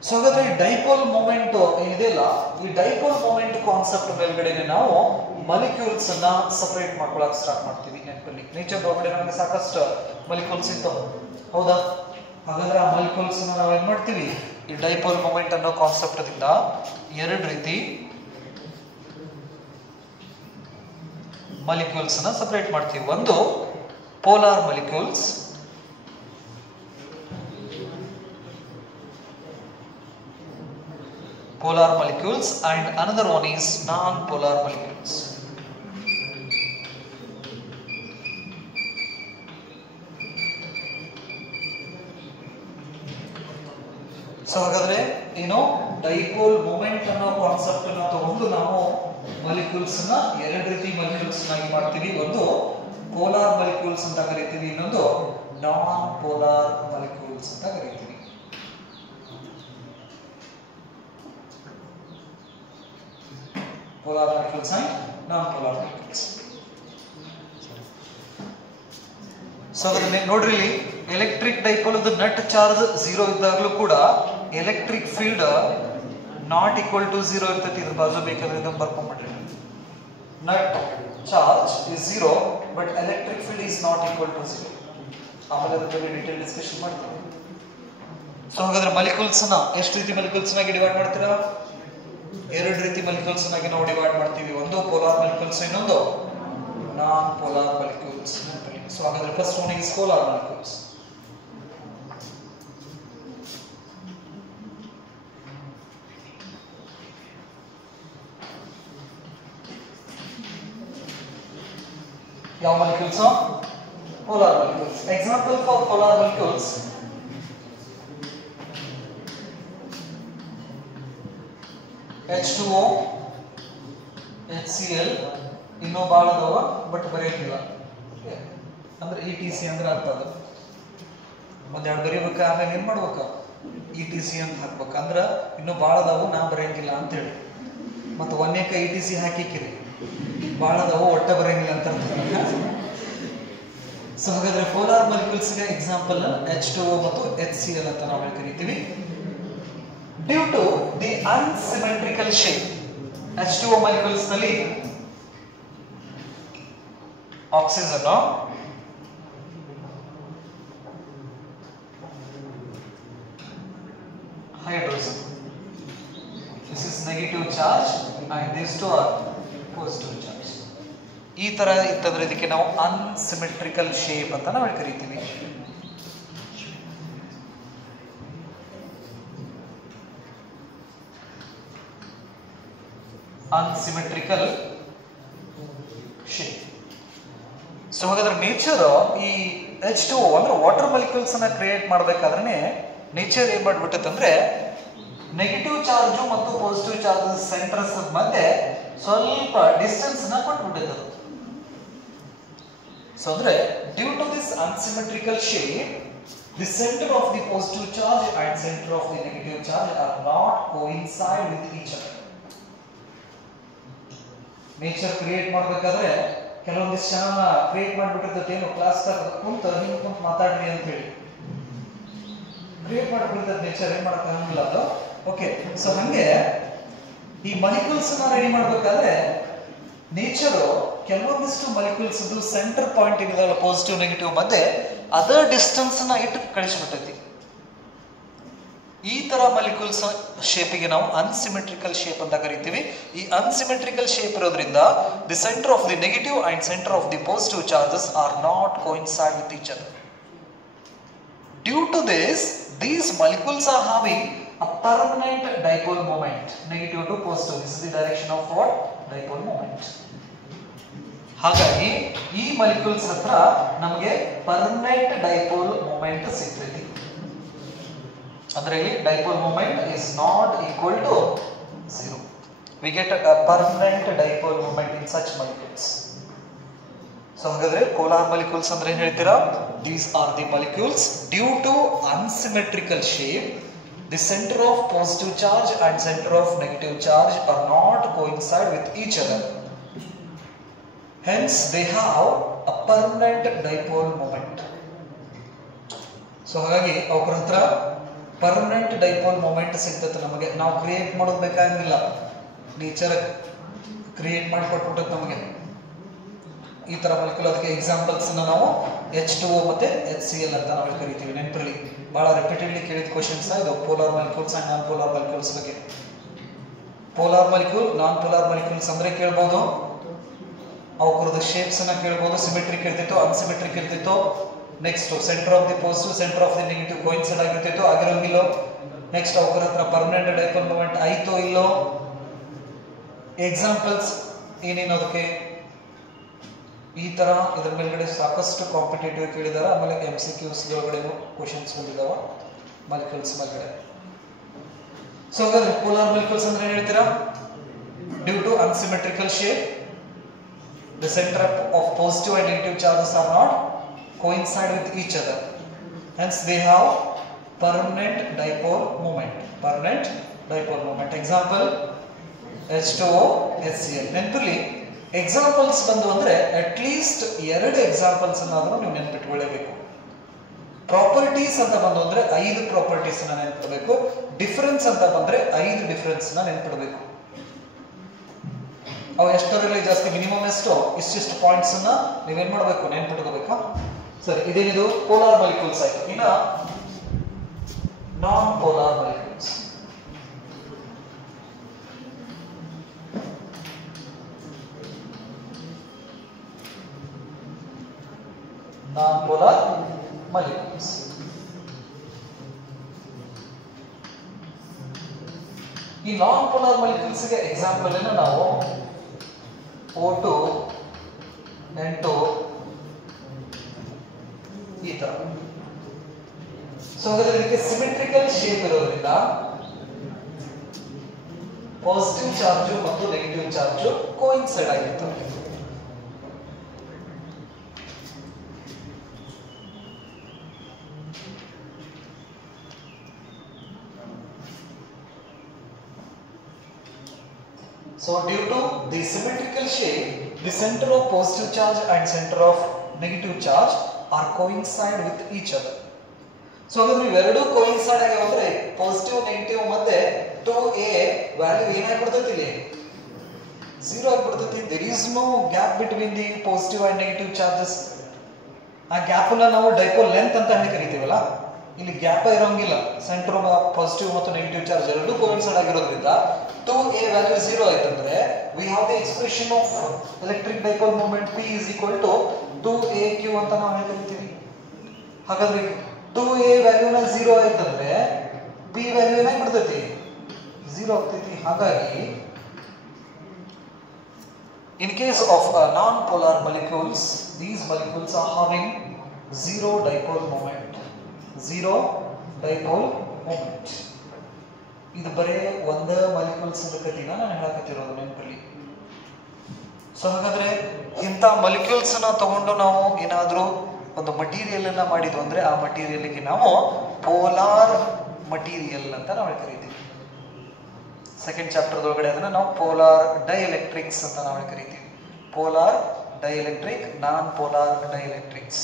So ಹಾಗಾದ್ರೆ dipole moment ಏನಿದೆಯಲ್ಲ ಈ dipole moment concept ಮೇಲ್ಗಡೆ ನಾವು molecules ಅನ್ನ separate ಮಾಡ್ಕೊಳ್ಳೋಕೆ start ಮಾಡ್ತೀವಿ. ನೆನಪಲ್ಲಿ nature ಒಳಗಡೆ ನಮಗೆ ಸಾಕಷ್ಟು ಮಾಲಿಕ್ಯೂಲ್ಸ್ ಇತ್ತು, ಹೌದಾ? ಹಾಗಾದ್ರೆ ಆ ಮಾಲಿಕ್ಯೂಲ್ಸ್ ಅನ್ನ ನಾವು ಏನ್ ಮಾಡ್ತೀವಿ ಈ ಡೈಪೋಲ್ ಮೂಮೆಂಟ್ ಅನ್ನೋ ಕಾನ್ಸೆಪ್ಟ್ ದಿಂದ ಎರಡು ರೀತಿ ಮಾಲಿಕ್ಯೂಲ್ಸ್ ಅನ್ನ ಸಪರೇಟ್ ಮಾಡ್ತೀವಿ. ಒಂದು polar molecules, and another one is non-polar molecules. So ಹಾಗಾದ್ರೆ ಏನು ಡೈಪೋಲ್ ಮೂಮೆಂಟ್ ಅನ್ನೋ ಕಾನ್ಸೆಪ್ಟ್ ಅನ್ನ ತಗೊಂಡು ನಾವು ಮಾಲಿಕ್ಯೂಲ್ಸ್ ನ ಎರಡು ರೀತಿ ಮಾಲಿಕ್ಯೂಲ್ಸ್ ಆಗಿ ಮಾಡ್ತೀವಿ. ಒಂದು polar molecules ಅಂತ ಕರೀತೀವಿ, ಇನ್ನೊಂದು ನಾನ್ ಪೋಲಾರ್ molecules ಅಂತ ಕರೀತೀವಿ. polar molecules and non-polar molecules. So ನೋಡ್ರಿ ಎಲೆಕ್ಟ್ರಿಕ್ ಡೈಪೋಲ್ ನಟ್ ಚಾರ್ಜ್ 0 ಇದ್ದಾಗಲೂ ಕೂಡ electric field not equal to 0 ಇರ್ತೈತಿ. ಇದ್ರ ಬಾಜು ಬೇಕಾದ್ರೆ ಇದನ್ನ ಬರ್ಕೊಂಡ್ಬಿಡ್ರಿ. Net charge is 0 but electric field is not equal to 0. ಆಮೇಲೆ ಅದ್ರ ಬಗ್ಗೆ ಡೀಟೇಲ್ ಡಿಸ್ಕಷನ್ ಮಾಡ್ತೀವಿ. ಸೊ ಹಾಗಾದ್ರೆ ಮಾಲಿಕ್ಯೂಲ್ಸ್ ನ ಎಷ್ಟು ರೀತಿ ಮಾಲಿಕ್ಯೂಲ್ಸ್ ನಾಗಿ ಡಿವೈಡ್ ಮಾಡ್ತೀರಾ? ಎರಡು ರೀತಿ ಮಾಲಿಕ್ಯೂಲ್ಸ್ ನಾಗಿ ನಾವು ಡಿವೈಡ್ ಮಾಡ್ತೀವಿ. ಒಂದು ಪೋಲಾರ್ ಮಾಲಿಕ್ಯೂಲ್ಸ್, ಇನ್ನೊಂದು ನಾನ್ ಪೋಲಾರ್ ಮಾಲಿಕ್ಯೂಲ್ಸ್. ಸೊ ಹಾಗಾದ್ರೆ first one is polar molecules. ಯಾವ molecules? Polar molecules. Example for polar molecules: H2O, HCl, ಇನ್ನೂ ಭಾಳ ಅದಾವ ಬಟ್ ಬರೆಯಂಗಿಲ್ಲ. ಅಂದ್ರೆ ETC ಅಂದ್ರೆ ಅರ್ಥ ಅದು. ಒಂದೆರಡು ಬರೀಬೇಕ, ಆಮೇಲೆ ಏನ್ ಮಾಡ್ಬೇಕ? ETC ಅಂತ ಹಾಕ್ಬೇಕ. ಅಂದ್ರ ಇನ್ನೂ ಭಾಳ ಅದಾವು, ನಾ ಬರೆಯಂಗಿಲ್ಲ ಅಂತ ಹೇಳಿ. ಮತ್ತು ಒಂದೇಕ ETC ಹಾಕಿಕ್ಕಿರಿ, ಭಾಳ ಅದಾವು ಒಟ್ಟ ಬರೆಯಂಗಿಲ್ಲ ಅಂತ ಅರ್ಥ. ಸೊ ಹಾಗಾದ್ರೆ ಪೋಲಾರ್ ಮಾಲಿಕ್ಯೂಲ್ಸ್ಗೆ ಎಕ್ಸಾಂಪಲ್ H2O ಮತ್ತು HCl ಅಂತ ನಾವು ಕರಿತೀವಿ. Due to the unsymmetrical shape, H2O molecules ನಲ್ಲಿ oxygen, hydrogen, this is negative charge and these two are positive charge. ಈ ತರ ಇತ್ತಂದ್ರೆ ಇದಕ್ಕೆ ನಾವು ಅನ್ಸಿಮೆಟ್ರಿಕಲ್ ಶೇಪ್ ಅಂತ ನಾವು ಕರಿತೀವಿ. Unsymmetrical shape. ಸೊ ಹಾಗಾದ್ರೆ ನೇಚರ್ ಈ H2O ಅಂದ್ರೆ ವಾಟರ್ ಮಾಲಿಕ್ಯೂಲ್ಸ್ ಅನ್ನ ಕ್ರಿಯೇಟ್ ಮಾಡಬೇಕಾದ್ರೆ ನೇಚರ್ ಏನ್ ಮಾಡ್ಬಿಟ್ಟಂದ್ರೆ ನೆಗೆಟಿವ್ ಚಾರ್ಜ್ ಮತ್ತು ಪಾಸಿಟಿವ್ ಚಾರ್ಜ್ ಸೆಂಟರ್ಸ್ ಮಧ್ಯೆ ಸ್ವಲ್ಪ ಡಿಸ್ಟೆನ್ಸ್ ನ ಕೊಟ್ಬಿಟ್ಟಿದೆ. ಸೊ ಅಂದ್ರೆ due to this unsymmetrical shape, the center of the positive charge and center of the negative charge are not coincide with each other. Nature create ಮಾಡ್ಬೇಕಾದ್ರೆ ಕೆಲವೊಂದಿಷ್ಟು ಜನ create ಮಾಡ್ಬಿಟ್ಟಿರ್ತೈತೆ, ಏನು class ಕುಂತ ಹಿಂಗೆ ಕುಂತ ಮಾತಾಡ್ರಿ ಅಂತ ಹೇಳಿ ಕ್ರಿಯೇಟ್ ಮಾಡ್ಬಿಡ್ತೈತೆ ನೇಚರ್. ಏನ್ ಮಾಡಕ್ ಆಗಂಗಿಲ್ಲ ಅದು. ಓಕೆ, ಸೊ ಹಂಗೆ ಈ ಮಾಲಿಕ್ಯೂಲ್ಸ್ ರೆಡಿ ಮಾಡ್ಬೇಕಾದ್ರೆ ನೇಚರ್ ಕೆಲವೊಂದಿಷ್ಟು ಮಾಲಿಕ್ಯೂಲ್ಸ್ ಸೆಂಟರ್ ಪಾಯಿಂಟ್ ಏನಿದಾವಲ್ಲ ಪಾಸಿಟಿವ್ ನೆಗೆಟಿವ್ ಮಧ್ಯೆ ಅದರ್ ಡಿಸ್ಟೆನ್ಸ್ ನ ಇಟ್ಟು ಕಳಿಸ್ಬಿಟ್ಟೈತಿ. ಈ ತರ ಮಾಲಿಕ್ಯೂಲ್ಸ್ ಶೇಪಿಗೆ ನಾವು ಅನ್ಸಿಮೆಟ್ರಿಕಲ್ ಶೇಪ್ ಅಂತ ಕರಿತೀವಿ. ಈ ಅನ್ಸಿಮೆಟ್ರಿಕಲ್ ಶೇಪ್ ಇರೋದ್ರಿಂದ the centre of the negative and center of the positive charges are not coincide with each other. Due to this, these molecules are having a permanent dipole moment, negative to positive. This is the direction of what? Dipole moment. ಹಾಗಾಗಿ ಈ molecules ಹತ್ರ ನಮಗೆ permanent dipole moment ಸಿಗ್ತೈತಿ. ಅಂದ್ರೆ ಇಲ್ಲಿ dipole moment is not equal to 0. We get a permanent dipole moment in such molecules. So ಹಾಗಾದ್ರೆ polar molecules ಅಂದ್ರೆ ಏನ್ ಹೇಳ್ತೀರಾ? These are the molecules due to unsymmetrical shape, the centre of positive charge and center of negative charge are not coincide with each other. Hence they have a permanent dipole moment. So ಹಾಗಾಗಿ ಅವ್ರ ಹತ್ರ permanent dipole moment ಸಿಗ್ತದೆ. ನಮಗೆ ನಾವು create ಮಾಡೋದು ಬೇಕಾಗಿಲ್ಲ, nature create ಮಾಡಿ ಕೊಟ್ಬಿಟ್ಟೆ ನಮಗೆ ಈ ತರ ಮಾಲಿಕ್ಯೂಲ್. ಅದಕ್ಕೆ ಎಕ್ಸಾಂಪಲ್ಸ್ ನಾವು H2O ಮತ್ತೆ HCl ಅಂತ ನಾವು ಕರಿತೀವಿ. ನೆನಪಿರಲಿ, ಬಹಳ ರಿಪೀಟೆಡ್ಲಿ ಕೇಳಿದ ಕ್ವಶನ್ಸ್ ಇದು polar molecules and non polar molecules ಬಗ್ಗೆ. Polar molecule, non polar molecules ಅಂದ್ರೆ ಕೇಳ್ಬೋದು, ಅವಕ್ಕರದ ಶೇಪ್ಸ್ ಅನ್ನ ಕೇಳ್ಬೋದು. ಸಿಮೆಟ್ರಿಕ್ ಇರ್ತಿತ್ತು, ಅನ್ಸಿಮೆಟ್ರಿಕ್ ಇರ್ತಿತ್ತು. Next centre of the positive, centre of the negative coincide ಆಗಿರ್ತಿತ್ತು, ಆಗಿರಂಗಿಲ್ಲೋ. ನೆಕ್ಸ್ಟ್ ಅವರ ಹತ್ರ ಪರ್ಮನೆಂಟ್ ಡೈಪೋಲ್ ಮೂಮೆಂಟ್ ಆಯ್ತೋ ಇಲ್ಲೋ. ಎಕ್ಸಾಂಪಲ್ಸ್ ಏನೇನು ಅದಕ್ಕೆ ಈ ತರ ಇದ್ರ ಮೇಲ್ಗಡೆ ಸಾಕಷ್ಟು ಕಾಂಪಿಟೇಟಿವ್ ಕೇಳಿದಾರೆ. ಆಮೇಲೆ MCQs ಒಳಗಡೆ ಕ್ವಶನ್ಸ್ ಬಂದಿದಾವ ಮಾಲಿಕ್ಯೂಲ್ಸ್ ಮೇಲ್ಗಡೆ. ಸೊ ಹಾಗಾದ್ರೆ ಪೋಲಾರ್ ಮಾಲಿಕ್ಯೂಲ್ಸ್ ಅಂದ್ರೆ ಏನ್ ಹೇಳ್ತೀರಾ? Due to unsymmetrical shape, the center of positive and negative charges are not coincide with each other. Hence they have permanent dipole moment. Permanent dipole moment. Example H2O HCl. ನೆನಪಿರ್ಲಿ, examples ಬಂದು ಅಂದ್ರೆ at least 2 examples ಅನ್ನಾದ್ರೂ ನೀವು ನೆನಪಿಟ್ಕೊಳ್ಳೇಬೇಕು. Properties ಅಂತ ಬಂದು ಅಂದ್ರೆ 5 properties ಅನ್ನ ನೆನಪಿಡಬೇಕು. Difference ಅಂತ ಬಂದ್ರೆ 5 ಡಿಫರೆನ್ಸ್ ನ ನೆನಪಿಡಬೇಕು. ಅವು ಎಷ್ಟರಲ್ಲಿ ಜಾಸ್ತಿ, ಮಿನಿಮಮ್ ಎಷ್ಟು, ಇಷ್ಟಿಷ್ಟು ಪಾಯಿಂಟ್ಸ್ ಅನ್ನ ನೀವೇನ್ ಮಾಡಬೇಕು, ನೆನಪಿಟ್ಕೋಬೇಕಾ. ಸರಿ, ಇದೇನಿದು ಪೋಲಾರ್ ಮಾಲಿಕ್ಯೂಲ್ಸ್ ಆಯ್ತು. ಇನ್ನ ನಾನ್ ಪೋಲಾರ್ ಮಾಲಿಕ್ಯೂಲ್ಸ್. ನಾನ್ ಪೋಲಾರ್ ಮಾಲಿಕ್ಯೂಲ್ಸ್ ಈ ನಾನ್ ಪೋಲಾರ್ ಮಾಲಿಕ್ಯೂಲ್ಸ್ ಗೆ ಎಕ್ಸಾಂಪಲ್ ಅನ್ನು ನಾವು O2 N2 ಈ ತರ. ಸೊ ಹಾಗಾದ್ರೆ ಇದಕ್ಕೆ ಸಿಮೆಟ್ರಿಕಲ್ ಶೇಪ್ ಇರೋದ್ರಿಂದ ಪಾಸಿಟಿವ್ ಚಾರ್ಜ್ ಮತ್ತು ನೆಗೆಟಿವ್ ಚಾರ್ಜ್ ಕೋಇನ್ಸೈಡ್ ಆಗಿರ್ತವೆ. So due to the symmetrical shape, the center of positive charge and center of negative charge are coincide with each other. So ಹಾಗಾದ್ರೆ ಇವೆರಡೂ coincide ಆಗಿ ಹೋದ್ರೆ positive negative ಮತ್ತೆ 2a value ಏನಾಗ್ಬಿಡ್ತೈತಿ, ಇಲ್ಲಿ 0 ಆಗ್ಬಿಡ್ತೈತಿ. there is no gap between the positive and negative charges. ಆ gap ಅನ್ನ ನಾವು dipole length ಅಂತ ಹೇಳಿ ಕರಿತೀವಲ್ಲ, ಇಲ್ಲಿ ಗ್ಯಾಪ್ ಇರೋಂಗಿಲ್ಲ. ಸೆಂಟರ್ ಪಾಸಿಟಿವ್ ಮತ್ತು ನೆಗೆಟಿವ್ ಚಾರ್ಜ್ ಎರಡೂ ಕೋಇನ್ಸೈಡ್ ಆಗಿರೋದ್ರಿಂದ 2a ವ್ಯಾಲ್ಯೂ 0 ಆಯ್ತಂದ್ರೆ we have the expression of electric dipole moment P is equal to 2aq ಅಂತ ನಾವು ಹೇಳ್ತೀವಿ. ಹಾಗಾದ್ರೆ 2a ವ್ಯಾಲ್ಯೂ ನ 0 ಆಯ್ತಂದ್ರೆ P ವ್ಯಾಲ್ಯೂ ಏನಾಗ್ಬಿಡ್ತೈತಿ, 0 ಆಗ್ತೈತಿ. ಹಾಗಾಗಿ in case of non-polar molecules, these molecules are having zero dipole moment. Zero dipole moment. ಇದು ಬರೇ ಒಂದ ಮಾಲಿಕ್ಯೂಲ್ಸ್ ಕಥೆನ ನಾನು ಹೇಳಕತ್ತಿರೋದು ನೆನಪಲ್ಲಿ. ಸೊ ಹಾಗಾದ್ರೆ ಇಂಥ ಮಾಲಿಕ್ಯೂಲ್ಸ್ ನ ತಗೊಂಡು ನಾವು ಏನಾದ್ರೂ ಒಂದು ಮಟೀರಿಯಲ್ ಅನ್ನ ಮಾಡಿದ್ವು ಅಂದ್ರೆ ಆ ಮಟೀರಿಯಲ್ಗೆ ನಾವು ಪೋಲಾರ್ ಮಟೀರಿಯಲ್ ಅಂತ ನಾವು ಕರಿತೀವಿ. ಸೆಕೆಂಡ್ ಚಾಪ್ಟರ್ ಒಳಗಡೆ ಅದನ್ನ ನಾವು ಪೋಲಾರ್ ಡೈಎಲೆಕ್ಟ್ರಿಕ್ಸ್ ಅಂತ ನಾವು ಕರಿತೀವಿ. Polar dielectric, non polar dielectrics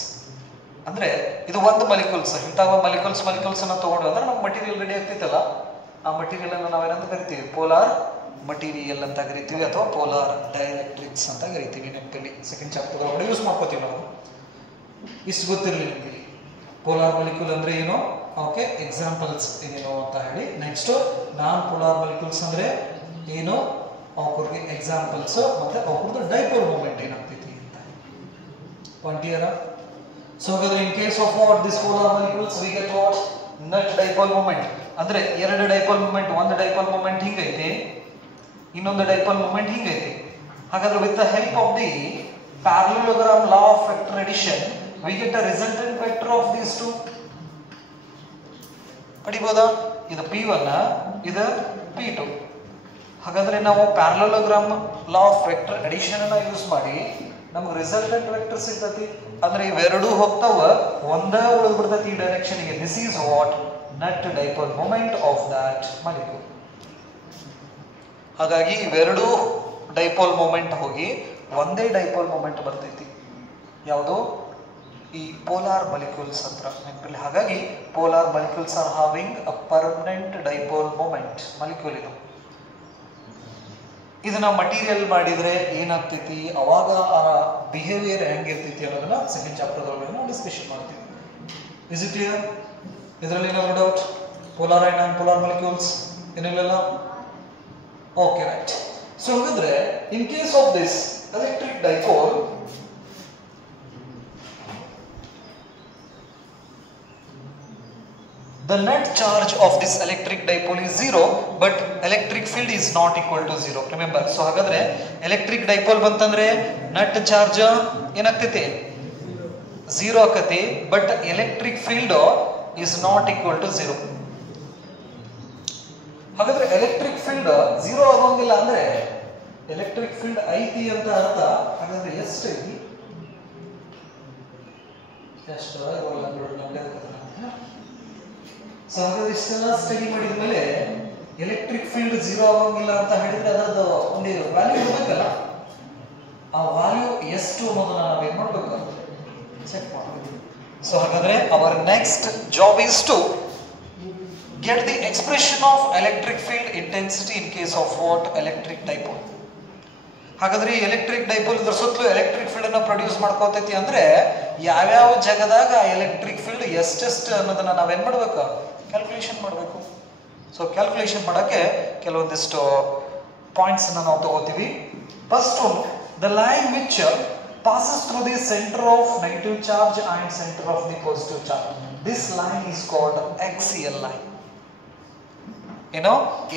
ಅಂದ್ರೆ ಇದು ಒಂದು ಮಾಲಿಕ್ಯೂಲ್ಸ್. ಇಂತಹ ಮಾಲಿಕ್ಯೂಲ್ಸ್ ಅನ್ನ ತಗೊಂಡು ಅಂದ್ರೆ ನಮ್ಮ ಮಟೀರಿಯಲ್ ರೆಡಿ ಆಗ್ತೈತಲ್ಲ, ಆ ಮಟೀರಿಯಲ್ ಅನ್ನು ನಾವೇನಂತ ಕರಿತೀವಿ, ಪೋಲಾರ್ ಮಟೀರಿಯಲ್ ಅಂತ ಕರಿತೀವಿ ಅಥವಾ ಪೋಲಾರ್ ಡೈಎಲೆಕ್ಟ್ರಿಕ್ಸ್ ಅಂತ ಕರಿತೀವಿ. ನೆನಪಲ್ಲಿ ಸೆಕೆಂಡ್ ಚಾಪ್ಟರ್ ಒಳಗಡೆ ಯೂಸ್ ಮಾಡ್ಕೋತೀವಿ ನಾವು. ಇಷ್ಟು ಗೊತ್ತಿರಲಿ ನಿಮಗೆ ಪೋಲಾರ್ ಮಾಲಿಕ್ಯೂಲ್ ಅಂದ್ರೆ ಏನು, ಓಕೆ, ಎಕ್ಸಾಂಪಲ್ಸ್ ಏನು ಅಂತ ಹೇಳಿ. ನೆಕ್ಸ್ಟ್ ನಾನ್ ಪೋಲಾರ್ ಮಾಲಿಕ್ಯೂಲ್ಸ್ ಅಂದ್ರೆ ಏನು, ಅವ್ರಿಗೆ ಎಕ್ಸಾಂಪಲ್ಸ್ ಮತ್ತೆ ಅವ್ರದ್ದು ಡೈಪೋಲ್ ಮೂಮೆಂಟ್ ಏನಾಗ್ತೈತಿ ಅಂತ ಪಾಯಿಂಟ್ ಕ್ಲಿಯರ್. ಸೊ ಹಾಗಾದ್ರೆ in case of what this polar molecules we get what, net dipole moment. ಅಂದ್ರೆ ಎರಡು ಡೈಪೋಲ್ ಮೂಮೆಂಟ್, ಒಂದು ಡೈಪೋಲ್ ಮೂಮೆಂಟ್ ಹಿಂಗೈತಿ, ಇನ್ನೊಂದು ಡೈಪೋಲ್ ಮೂಮೆಂಟ್ ಹಿಂಗೈತಿ. ಹಾಗಾದ್ರೆ with the help of the parallelogram law of vector addition we get a resultant vector of these two. ಪಡಿಬೋದಾ, ಇದು P1 ಇದು P2. ಹಾಗಾದ್ರೆ ನಾವು parallelogram law of vector addition ಅನ್ನ ಯೂಸ್ ಮಾಡಿ ನಮಗೆ ರಿಸಲ್ಟೆಂಟ್ ವೆಕ್ಟರ್ ಸಿಗ್ತೈತಿ. ಅಂದ್ರೆ ಇವೆರಡೂ ಹೋಗ್ತಾವ, ಒಂದೇ ಉಳಿದು ಬಿಡ್ತೈತಿ ಈ ಡೈರೆಕ್ಷನ್ ಗೆ. This is what net dipole moment of that molecule. ಹಾಗಾಗಿ ಇವೆರಡೂ ಡೈಪೋಲ್ ಮೂಮೆಂಟ್ ಹೋಗಿ ಒಂದೇ ಡೈಪೋಲ್ ಮೂಮೆಂಟ್ ಬರ್ತೈತಿ. ಯಾವುದು, ಈ ಪೋಲಾರ್ ಮಾಲಿಕ್ಯೂಲ್ಸ್ ಹತ್ರ ನೆನಪಲ್ಲಿ. ಹಾಗಾಗಿ polar molecules are having a permanent dipole moment molecule. ಇದನ್ನ ಮಟೀರಿಯಲ್ ಮಾಡಿದ್ರೆ ಏನಾಗ್ತೈತಿ, ಅವಾಗ ಆ ಬಿಹೇವಿಯರ್ ಹೆಂಗಿರ್ತೈತಿ ಅನ್ನೋದನ್ನ ಸೆಕೆಂಡ್ ಚಾಪ್ಟರ್ ಒಳಗಡೆ ನಾವು ಡಿಸ್ಕಷನ್ ಮಾಡ್ತೀವಿ. Is it clear? ಇದರಲ್ಲಿ ಏನಾದ್ರು doubt? Polar and non polar molecules ಏನಿಲ್ಲ? Okay, right. ಸೊ ಹಾಗಾದ್ರೆ in case of this electric dipole, the net charge of this electric dipole is 0 but electric field is not equal to 0. remember. so ಹಾಗಾದ್ರೆ electric dipole ಬಂತಂದ್ರೆ net charge ಏನಾಗ್ತೈತಿ, 0 ಆಕತಿ, but electric field is not equal to 0. ಹಾಗಾದ್ರೆ electric field 0 ಆಗೋಂಗಿಲ್ಲ ಅಂದ್ರೆ electric field ಐತಿ ಅಂತ ಅರ್ಥ. ಹಾಗಾದ್ರೆ ಎಷ್ಟೈತಿ, ಎಷ್ಟು ಸೊ ಹಾಗಾದ್ರೆ ಇಷ್ಟೆಲ್ಲ ಸ್ಟಡಿ ಮಾಡಿದ ಮೇಲೆ ಎಲೆಕ್ಟ್ರಿಕ್ ಫೀಲ್ಡ್ ಝೀರೋ ಆಗೋಂಗಿಲ್ಲ ಅಂತ ಹೇಳಿದ್ರೆ ಅದರದ್ದು ಒಂದು ವ್ಯಾಲ್ಯೂ ಇರಬೇಕಲ್ಲ, ಆ ವ್ಯಾಲ್ಯೂ ಎಷ್ಟು ಅನ್ನೋದನ್ನ ನಾವೇನ್ ಮಾಡ್ಬೇಕು, ಚೆಕ್ ಮಾಡಬೇಕು. ಸೊ ಹಾಗಾದ್ರೆ our next job is to get the expression of electric field intensity in case of what electric dipole. ಹಾಗಾದ್ರೆ ಎಲೆಕ್ಟ್ರಿಕ್ ಡೈಪೋಲ್ ಇದ್ರ ಸುತ್ತಲೂ ಎಲೆಕ್ಟ್ರಿಕ್ ಫೀಲ್ಡ್ ಅನ್ನ ಪ್ರೊಡ್ಯೂಸ್ ಮಾಡ್ಕೋತೈತಿ ಅಂದ್ರೆ ಯಾವ್ಯಾವ ಜಾಗದಾಗ ಎಲೆಕ್ಟ್ರಿಕ್ ಫೀಲ್ಡ್ ಎಷ್ಟೆಷ್ಟು ಅನ್ನೋದನ್ನ ನಾವೇನ್ ಮಾಡ್ಬೇಕು, ಕ್ಯಾಲ್ಕುಲೇಷನ್ ಮಾಡಬೇಕು. ಸೊ ಕ್ಯಾಲ್ಕುಲೇಷನ್ ಮಾಡಕ್ಕೆ ಕೆಲವೊಂದಿಷ್ಟು ಪಾಯಿಂಟ್ಸ್ ಅನ್ನ ನಾವು ತಗೋತೀವಿ. First the line which passes through the center of negative charge and center of the positive charge. This line is called axial line. ಏನೋ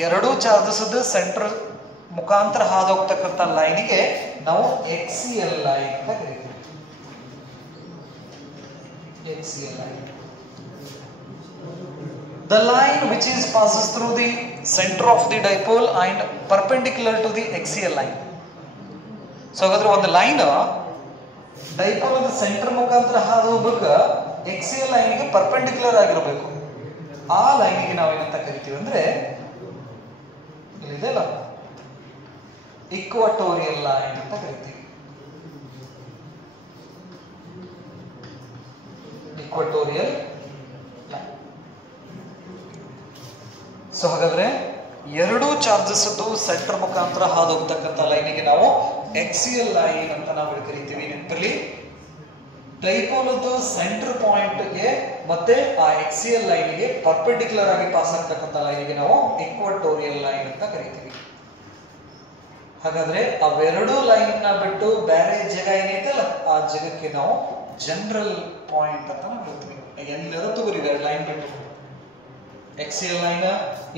ಎರಡು ಚಾರ್ಜಸ್ ಸೆಂಟರ್ ಮುಖಾಂತರ ಹಾದೋಗ್ತಕ್ಕಂಥ ಲೈನಿಗೆ ನಾವು ಎಕ್ಸಿಎಲ್ ಲೈನ್ ಅಂತ ಕರೀತೀವಿ. ಎಕ್ಸಿಎಲ್ line, the line which is passes through the center of the dipole and perpendicular to the axial line. So ಹಾಗಾದ್ರೆ ಒಂದು line dipole centre ಮುಖಾಂತರ ಹಾದು ಹೋಗ್ಬೇಕು, ಎಕ್ಸಿಎಲ್ ಲೈನ್ಗೆ ಪರ್ಪೆಂಡಿಕ್ಯುಲರ್ ಆಗಿರಬೇಕು. ಆ ಲೈನ್ಗೆ ನಾವೇನಂತ ಕರಿತೀವಿ ಅಂದ್ರೆ ಇಲ್ಲಿದೆಲ್ಲ ಇಕ್ವಟೋರಿಯಲ್ ಲೈನ್ ಅಂತ ಕರಿತೀವಿ. Equatorial line. ಸೊ ಹಾಗಾದ್ರೆ ಎರಡು ಚಾರ್ಜಸ್ ಸೆಂಟರ್ ಮುಖಾಂತರ ಹಾದು ಹೋಗ್ತಕ್ಕಂಥ ಲೈನಿಗೆ ನಾವು ಎಕ್ಸಿಎಲ್ ಲೈನ್ ಅಂತ ನಾವು ಕರಿತೀವಿ. ನೆನಪಿರಲಿ, ಡೈಪೋಲದ್ದು ಸೆಂಟರ್ ಪಾಯಿಂಟ್ಗೆ ಮತ್ತೆ ಆ ಎಕ್ಸಿಎಲ್ ಲೈನ್ಗೆ ಪರ್ಪೆಂಡಿಕ್ಯುಲರ್ ಆಗಿ ಪಾಸ್ ಆಗ್ತಕ್ಕಂಥ ಲೈನ್ಗೆ ನಾವು ಇಕ್ವಟೋರಿಯಲ್ ಲೈನ್ ಅಂತ ಕರಿತೀವಿ. ಹಾಗಾದ್ರೆ ಅವೆರಡು ಲೈನ್ ನ ಬಿಟ್ಟು ಬೇರೆ ಜಾಗ ಏನೈತಲ್ಲ ಆ ಜಾಗಕ್ಕೆ ನಾವು ಜನರಲ್ ಪಾಯಿಂಟ್ ಅಂತ ನಾವು ಕರಿತೀವಿ. ಎಲ್ಲರೂ ತಗೋರಿ ಲೈನ್ ಬಿಟ್ಟು ಎಕ್ಸಿಎಲ್ ಲೈನ್,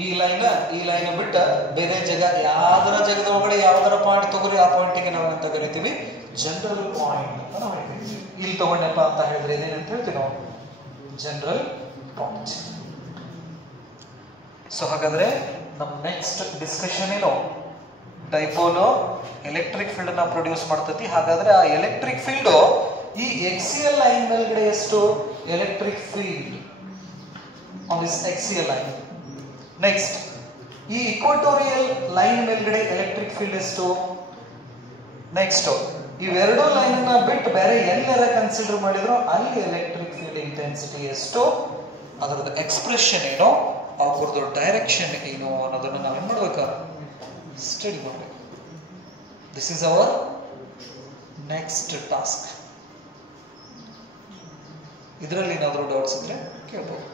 ಈ ಲೈನ್ ಬಿಟ್ಟ ಬೇರೆ ಜಾಗ ಯಾವ್ದರ ಜಾಗದ ಒಳಗಡೆ ಯಾವ್ದಾರ ಪಾಯಿಂಟ್ ತಗೋರಿ, ಆ ಪಾಯಿಂಟ್ಗೆ ನಾವು ಅಂತ ಕರಿತೀವಿ ಜನರಲ್ ಪಾಯಿಂಟ್ ಅಂತ ನಾವು ಹೇಳ್ತೀವಿ. ಇಲ್ಲಿ ತಗೊಂಡಪ್ಪ ಅಂತ ಹೇಳಿದ್ರೆ ಏನೇನಂತ ಹೇಳ್ತೀವಿ ನಾವು, ಜನರಲ್ ಪಾಯಿಂಟ್. ಸೊ ಹಾಗಾದ್ರೆ ನಮ್ಮ ನೆಕ್ಸ್ಟ್ ಡಿಸ್ಕಷನ್ ಏನು, ಡೈಪೋಲು ಎಲೆಕ್ಟ್ರಿಕ್ ಫೀಲ್ಡ್ ಅನ್ನ ಪ್ರೊಡ್ಯೂಸ್ ಮಾಡ್ತೈತಿ. ಹಾಗಾದ್ರೆ ಆ ಎಲೆಕ್ಟ್ರಿಕ್ ಫೀಲ್ಡ್ ಈ ಎಕ್ಸಿಎಲ್ ಲೈನ್ ಮೇಲ್ಗಡೆ ಎಷ್ಟು electric field on this axial line. Next, ಈ ಇಕ್ವಟೋರಿಯಲ್ ಲೈನ್ ಮೇಲ್ಗಡೆ ಎಲೆಕ್ಟ್ರಿಕ್ ಫೀಲ್ಡ್ ಎಷ್ಟು. ನೆಕ್ಸ್ಟ್, ಇವೆರಡು ಲೈನ್ ನ ಬಿಟ್ಟು ಬೇರೆ ಎಲ್ಲರ ಕನ್ಸಿಡರ್ ಮಾಡಿದ್ರು ಅಲ್ಲಿ ಎಲೆಕ್ಟ್ರಿಕ್ ಫೀಲ್ಡ್ ಇಂಟೆನ್ಸಿಟಿ ಎಷ್ಟು, ಅದರದ ಎಕ್ಸ್ಪ್ರೆಷನ್ ಏನು, ಅವ್ರದ್ದು ಡೈರೆಕ್ಷನ್ ಏನು ಅನ್ನೋದನ್ನ ನಾವೇನ್ ಮಾಡ್ಬೇಕು, ಸ್ಟಡಿ ಮಾಡಬೇಕು. This is our next task. ಇದರಲ್ಲಿ ಏನಾದರೂ ಡೌಟ್ಸ್ ಇದ್ರೆ ಕೇಳ್ಬೋದು.